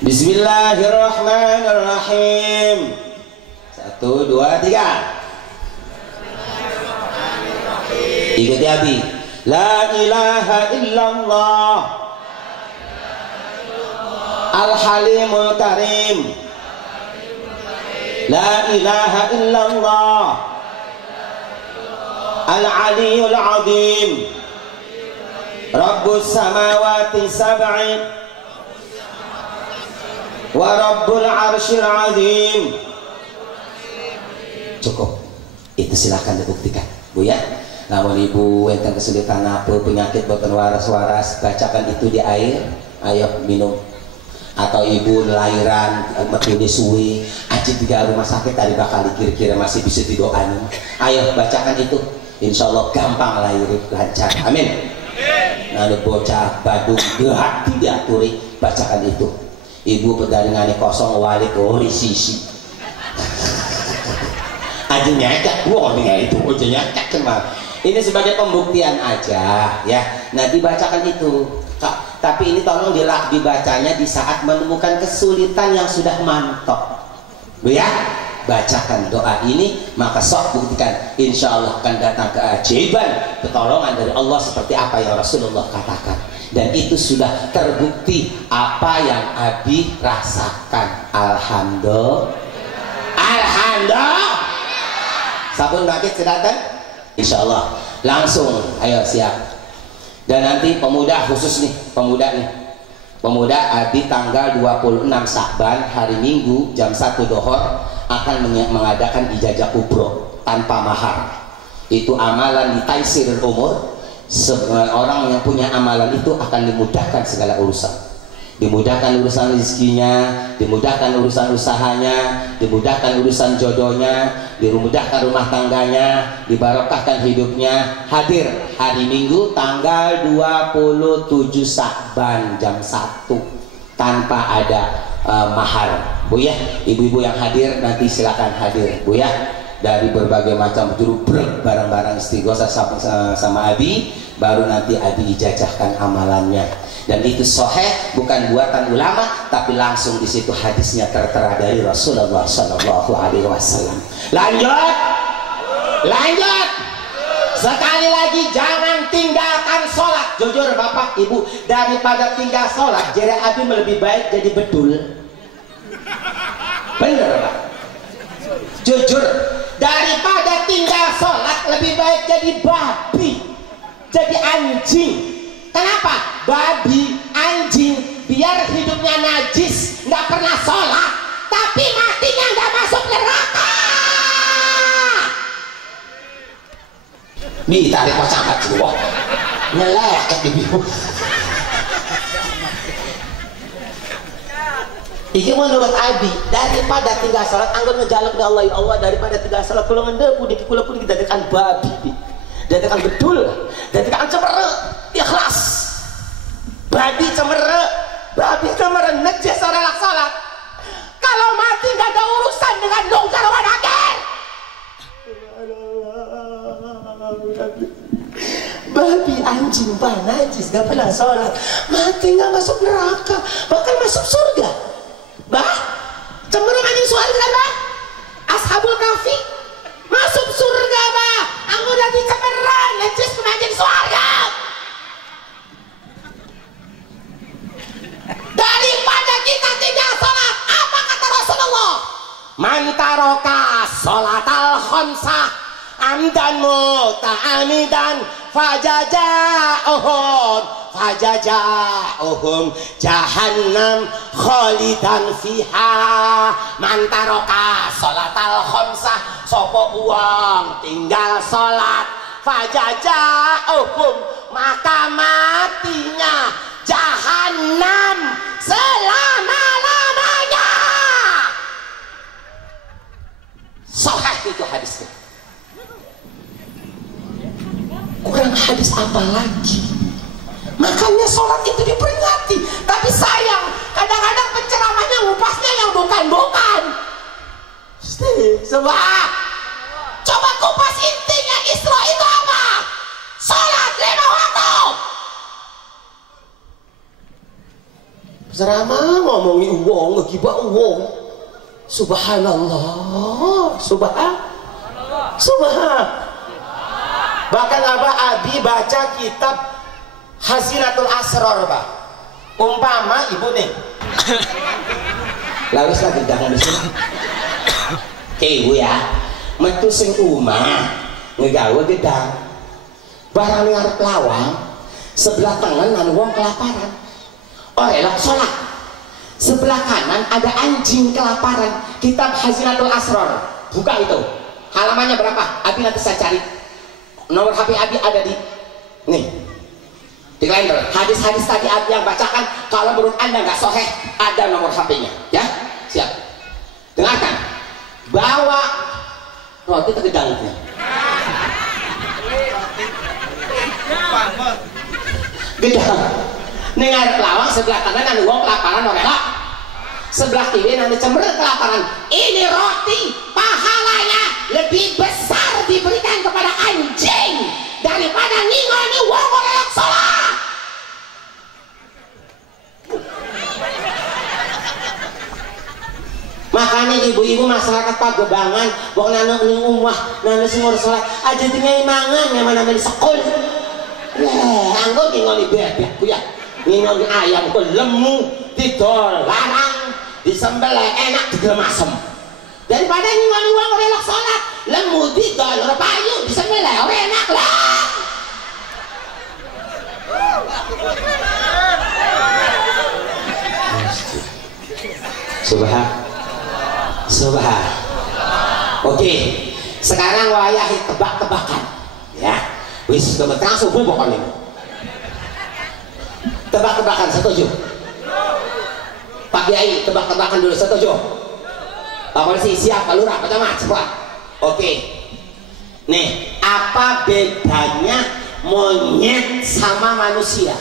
Bismillahirrahmanirrahim. 1, 2, 3. Ikuti Abi. La ilaha illallah Al-Halimul Karim. La ilaha illallah Al-Aliyul Azim. Rabbus samawati sab'i wa Rabbul Arsyil Azim. Cukup. Itu silahkan dibuktikan, Bu ya. Namun ibu enten kesulitan apa, penyakit boten waras-waras, bacakan itu di air, ayo minum. Atau ibu lahiran metu suwi, aji 3 rumah sakit tadi bakal kira-kira masih bisa didoain. Ayo bacakan itu. Insya Allah gampang lahir lancar. Amin. Nah, bocah badung hati diaturi, bacakan itu. Ibu perdaringannya kosong wali kori sisi. Aja nyacak, gua ngomongnya itu, aja nyacak cuma. Ini sebagai pembuktian aja, ya. Nah, dibacakan itu. Tapi ini tolong dibacanya di saat menemukan kesulitan yang sudah mantap, Bu ya. Bacakan doa ini, maka sok buktikan. Insya Allah akan datang keajaiban, pertolongan dari Allah seperti apa yang Rasulullah katakan. Dan itu sudah terbukti apa yang Abi rasakan. Alhamdulillah. Alhamdulillah. Sabun bakit sedatan? Insya Allah. Langsung, ayo siap. Dan nanti pemuda khusus nih, pemuda nih. Pemuda Abi tanggal 26 Sya'ban hari Minggu jam 1 Dohor akan mengadakan ijazah kubro tanpa mahar. Itu amalan di taisir umur. Orang yang punya amalan itu akan dimudahkan segala urusan. Dimudahkan urusan rezekinya, dimudahkan urusan usahanya, dimudahkan urusan jodohnya, dimudahkan rumah tangganya, dibarokahkan hidupnya. Hadir hari Minggu tanggal 27 Sya'ban jam 1 tanpa ada mahar, Bu ya. Ibu-ibu yang hadir nanti silakan hadir, Bu ya. Dari berbagai macam juru barang-barang istighosa sama Abi, baru nanti Abi ijazahkan amalannya. Dan itu sahih, bukan buatan ulama, tapi langsung di situ hadisnya tertera dari Rasulullah Shallallahu Alaihi Wasallam. Lanjut, lanjut. Sekali lagi jangan tinggalkan sholat. Jujur Bapak Ibu, daripada tinggal sholat, jadi Abi lebih baik jadi bedul. Bener Pak? Jujur, daripada tinggal sholat lebih baik jadi babi, jadi anjing. Kenapa? Babi, anjing, biar hidupnya najis, nggak pernah sholat, tapi matinya nggak masuk neraka. Nih tarik pasangan semua, nyelek ke ibu. Ini menurut Abi, daripada tinggal sholat, anggun ngejaluk ke Allah, ya Allah, daripada tinggal sholat, kalau ngendepu di kula-kula kita dadakan babi, dadakan bedul, dadakan cemerut, ikhlas. Babi cemerut, najis orang sholat. Kalau mati nggak ada urusan dengan dongkar wanakir. Babi anjing najis gak pernah sholat, mati nggak masuk neraka, bahkan masuk surga. Bah, cemerut anjing surga bah. Ashabul Kahfi masuk surga bah. Anggur dari cemerut najis ke anjing surga. Daripada kita tidak sholat, apa kata Rasulullah? Man taroka sholatal khamsah amdan muta'amidan fajaja'uhum jahannam khalidan fiha. Man taroka sholatal khamsah, sopo uang tinggal sholat, fajaja'uhum, maka matinya jahanam selama-lamanya. apalagi. Makanya sholat itu diperingati. Tapi sayang, kadang-kadang penceramahnya ngupasnya yang bukan-bukan. Sebab coba kupas intinya Isra itu apa? Sholat 5 waktu. Ceramah ngomongin uang, ngegibah uang. Subhanallah, subhan. Bahkan Abah Abi baca kitab Hazinatul Asror, Pak. Umpama ibu nih. Lalu lagi gedang di sini. Ibu ya, metu sing umah ngegawe gedang. Barang ngarep lawang, sebelah tengah nang wong kelaparan. Orelok sholat. Sebelah kanan ada anjing kelaparan. Kitab Hazinatul Asror. Buka itu. Halamannya berapa? Abi nanti saya cari. Nomor HP Abi ada di nih. Di kalender. Hadis-hadis tadi Abi yang bacakan. Kalau menurut Anda nggak sahih, ada nomor HP-nya. Ya, siap. Dengarkan. Bawa roti tegedangnya. Gedang. Nengar pelawang sebelah kanan ada wong kelaparan orela. Sebelah kiri ada cemberut kelaparan. Ini roti pahalanya lebih besar diberikan kepada anjing daripada ngingoni wong orela sholat. Makanya ibu-ibu masyarakat Pagebangan wong nano ning omah nano sing ngurus sholat aja tinggal mangan yang mana di sekol. Anggo ngingoni bebek ku ya. Ngingoni ayam ku lemu didol larang disembelih enak digelem asem. Daripada ngingoni wong ora elok salat, lemu didol ora payu disembelih ora enak lah. Subhan. Oke, sekarang wayah tebak-tebakan ya. Wis kebetulan subuh pokoknya. Tebak-tebakan setuju? Pak Kiai tebak-tebakan dulu setuju? Pak Polisi siap, Pak Lurah, Pak Camat cepat. Oke. Nih, apa bedanya monyet sama manusia?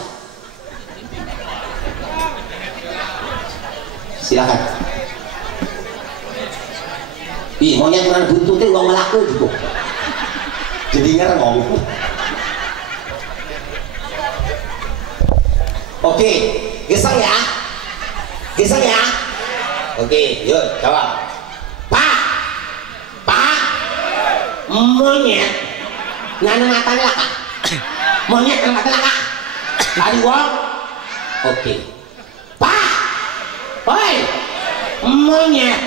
Silakan. Ih, monyet dengan buntutnya uang melaku juga. Jadi ngerengong. Oke, gesang ya. Oke, yuk jawab. Pak, monyet nana mata laka. Monyet nana mata laka. Tadi wong. Oke. Pak, oi, monyet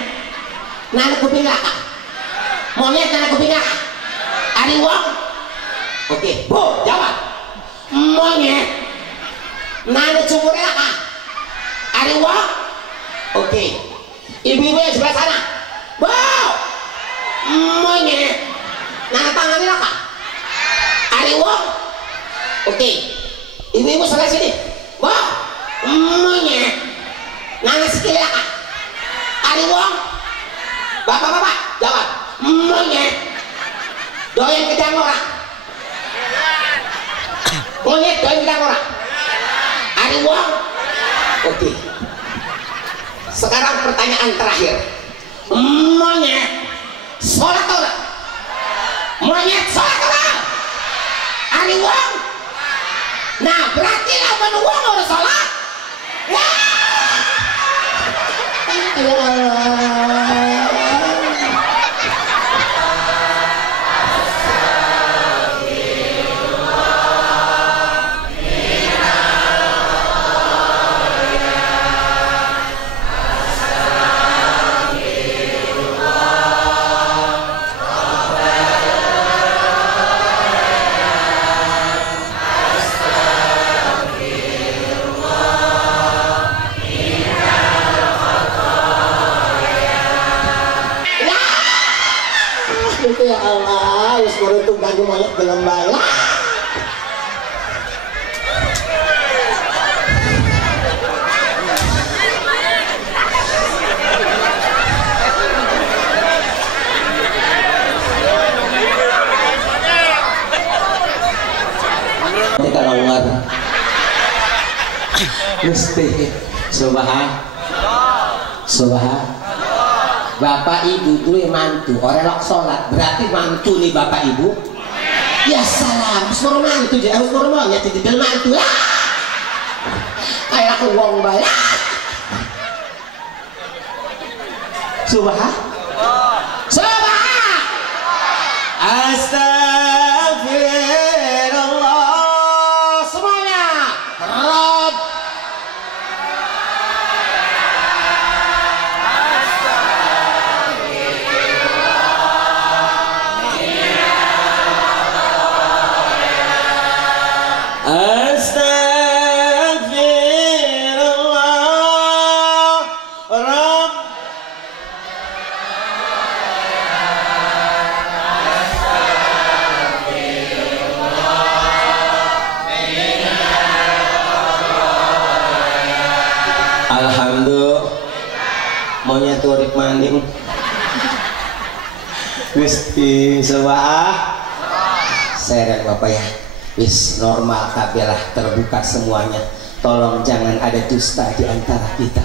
nana kuping laka. Monyet nana kuping laka. Tadi wong. Oke, Bu, jawab. Monyet nana cunggur laka. Tadi wong. Oke. Ibu-ibu yang sebelah sana. Bu, monyet nana tangannya laka. Tadi wong. Oke. Ibu-ibu sebelah sini. Bu, monyet nana sikil laka. Tadi wong. Bapak-bapak jawab. Monyet doyan kedang orang. Monyet doyan kedang orang. Ada uang. Oke. Sekarang pertanyaan terakhir. Monyet sholat orang. Monyet sholat orang. Ada uang. Nah berarti lawan uang harus sholat. Ya Allah. Ya Allah, wis merutuk ganggu monyet gelem bae. Mesti subhan. Bapak ibu duwe mantu, orang lok sholat, berarti mantu nih bapak ibu. Ya salam, suruh mantu jadi harus ngomongnya jadi mantu lah. Ayo aku wong bae. Subhan. Astagfirullah semuanya. Rob. Astagfirullah. Rob. Alhamdulillah maunya turik maning wis sewah seren bapak ya wis normal kabelah terbuka semuanya, tolong jangan ada dusta di antara kita.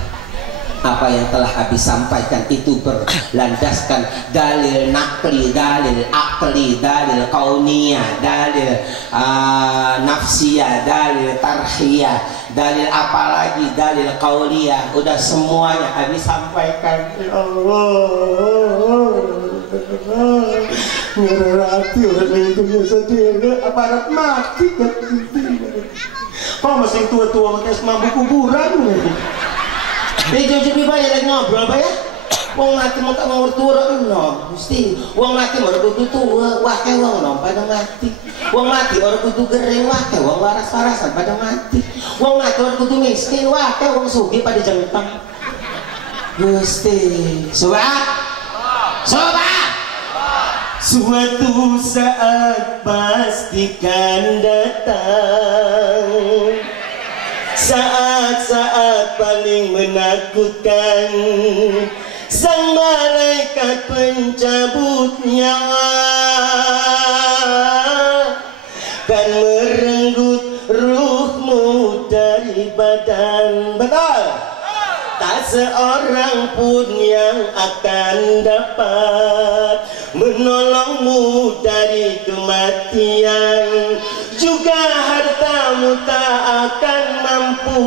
Apa yang telah habis sampaikan itu berlandaskan dalil nakli, dalil akli, dalil kauniyah, dalil nafsiyah, dalil tarhiyah, dalil apalagi dalil kauliyah. Udah semuanya habis sampaikan. Allah ngerati orang itu biasa dia aparat mati kan. Kok masih tua-tua pakai semampu kuburan nih. Jujur dibayar lagi ngobrol apa ya? Wong mati mau tak mau turun no, mesti. Wong mati mau kudu tua, wakil wong no pada mati. Wong mati orang kudu gering, wakil wong waras-warasan pada mati. Wong mati orang kudu miskin, wakil wong sugih pada jengtang. Mesti. Suatu saat pastikan datang saat-saat paling menakutkan, sang malaikat pencabut nyawa kan merenggut ruhmu dari badan. Betul? Tak seorang pun yang akan dapat menolongmu dari kematian, juga hartamu tak akan mampu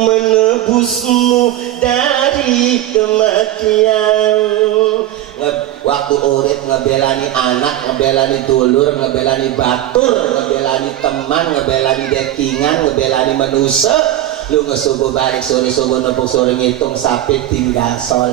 menebusmu dari kematian. Waktu urip ngebelani anak, ngebelani dulur, ngebelani batur, ngebelani teman, ngebelani dekingan, ngebelani manusia, lu ngesubuh balik sore subuh nepuk sore ngitung sampai tinggal sholat.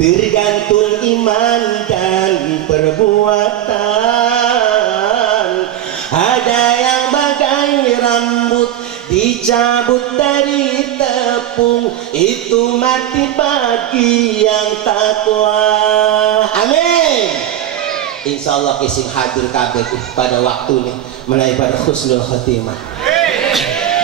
Tergantung iman dan perbuatan. Ada yang bagai rambut dicabut dari tepung, itu mati bagi yang takwa. Amin. Insya Allah kisah hadir kabeh pada waktunya mulai pada husnul khotimah.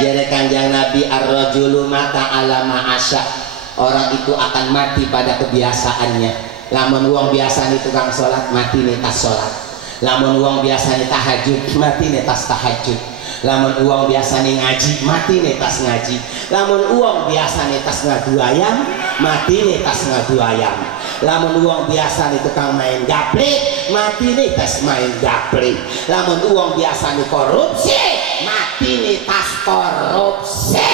Jadi kanjeng Nabi ar-rajulu mata alama asya. Orang itu akan mati pada kebiasaannya. Lamun wong biasa nih tukang sholat, mati nih tas sholat. Lamun wong biasa nih tahajud, mati nih tas tahajud. Lamun wong biasa nih ngaji, mati nih tas ngaji. Lamun wong biasa nih tas ngadu ayam, mati nih tas ngadu ayam. Lamun wong biasa nih tukang main gaple, mati nih tas main gaple. Lamun wong biasa nih korupsi, mati nih tas korupsi.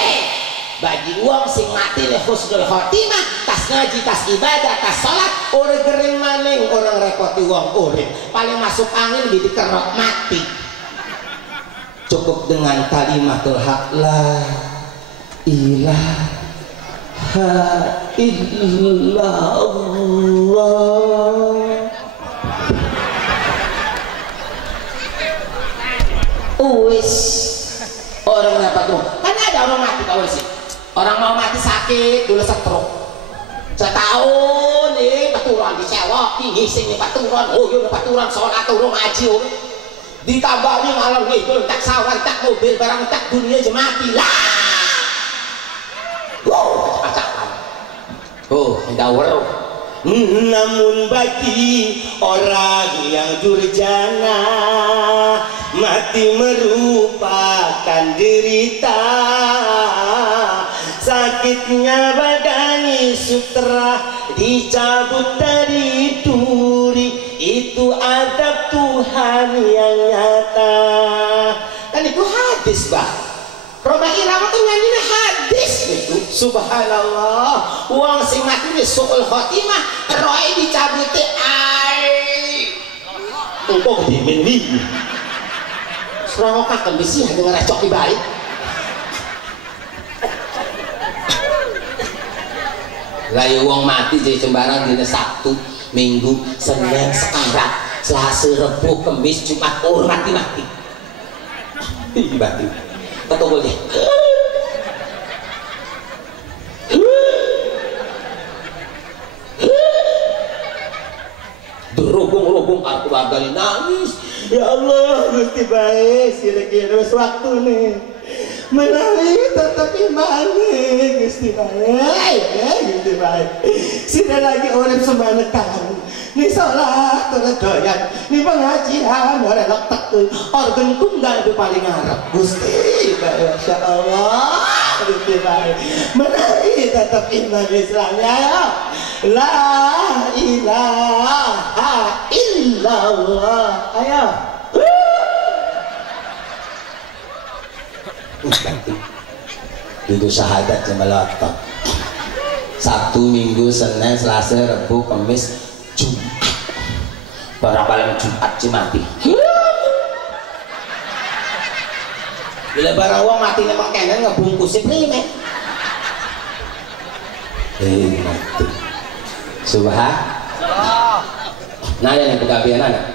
Bagi uang sing mati nih husnul khotimah, tas ngaji, tas ibadah, tas sholat, orang gering maning, orang repoti uang urip, paling masuk angin di kerok mati. Cukup dengan kalimatul haq la ilaha illallah. Uwis orang apa batu. Kan ada orang mati tahu sih. Orang mau mati sakit dulu stroke. Setahun nih paturan disewok, ngising nih paturan. Oh iya paturan sholat turun ngaji. Ditambahnya malam nih itu tak sawan, tak mobil, barang tak dunia aja mati lah. Acakan. Daur. Namun bagi orang yang durjana, mati merupakan derita. Sakitnya badan sutra dicabut dari duri, itu adab Tuhan yang nyata. Kan itu hadis bah. Roma irama tuh nyanyinya hadis gitu. Subhanallah. Uang sing mati ini su'ul khotimah, roe dicabuti ai. Untuk dimeni. Serongokah kembisi dengan recok dibalik. Layu uang mati jadi sembarang dina Sabtu, Minggu, Senin, sekarat, Selasa, Rabu, Kamis, Jumat, mati. Ih mati. Ketunggunya berhubung aku bakal nangis. Ya Allah Gusti baik, kira-kira waktu nih menangis tetap iman Gusti baik, Gusti baik. Sini lagi orang semangat ni sholat doyan, ni pengajian orang letak organ tunggal itu paling ngarep Gusti baik. Masya Allah Gusti baik, menangis tetap iman Islamnya ya. La ilaha illallah. Ayo itu syahadat jemalotot. Sabtu, Minggu, Senin, Selasa, Rabu, Kamis, Jumat. Barang paling Jumat mati. Bila barang uang mati memang kenen ngebungkusin nih mati. Subhan. Nah yang kegabian anak.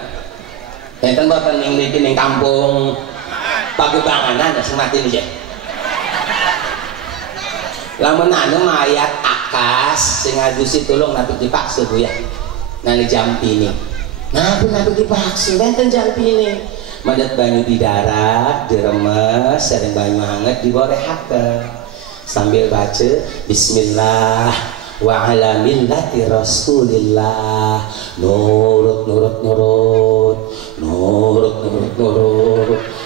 Enten boten ning mriki ning kampung Pagebanganan sing mati niki. Lamun anu mayat akas sing ngadusi tulung nabi dipaksa Bu ya. Nang Jampini. Nabi dipaksa enten Jampini. Mandat banyu di darat, diremes, sareng banyu hangat diborehakeun. Sambil baca bismillah wa ala millati rasulillah nurut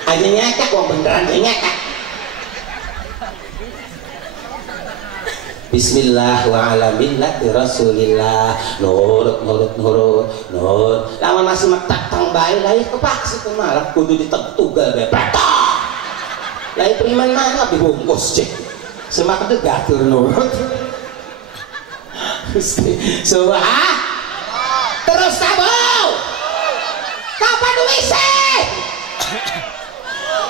aja nyakak wong beneran aja nyakak. Bismillah wa ala millati rasulillah nurut lamun masih metak tang bae laih kepaksa teh malah kudu ditetugal bae petok laih priman mah dibungkus cek semak teh gatur nurut subah terus tabau kapan wise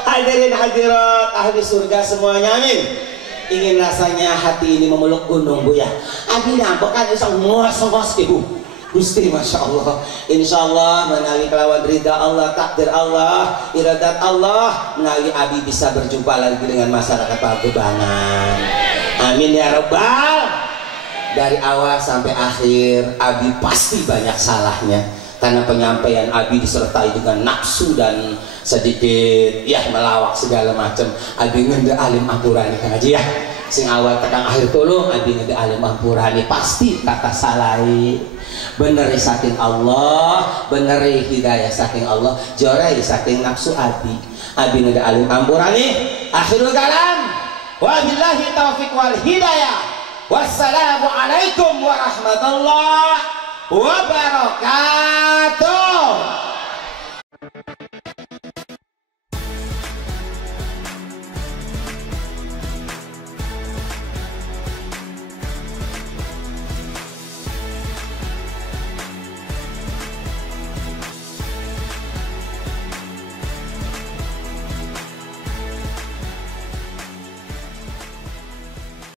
hadirin hadirat ahli surga semuanya amin. Ingin rasanya hati ini memeluk gunung Bu ya. Abi nampak kan bisa ngos-ngos Ibu. Gusti Masya Allah. Insya Allah menawi kelawan ridha Allah, takdir Allah, iradat Allah, menawi Abi bisa berjumpa lagi dengan masyarakat Pagebangan. Amin ya Rabbal. Dari awal sampai akhir Abi pasti banyak salahnya karena penyampaian Abi disertai dengan nafsu dan sedikit ya melawak segala macam. Abi ngende alim ampurani Kang Haji ya. Sing awal tekan akhir tolong Abi ngende alim ampurani pasti kata salai. Bener saking Allah, bener hidayah saking Allah, jorai saking nafsu Abi. Abi ngende alim ampurani. Akhirul kalam. Wabillahi taufiq wal hidayah. Wassalamualaikum warahmatullahi wabarakatuh.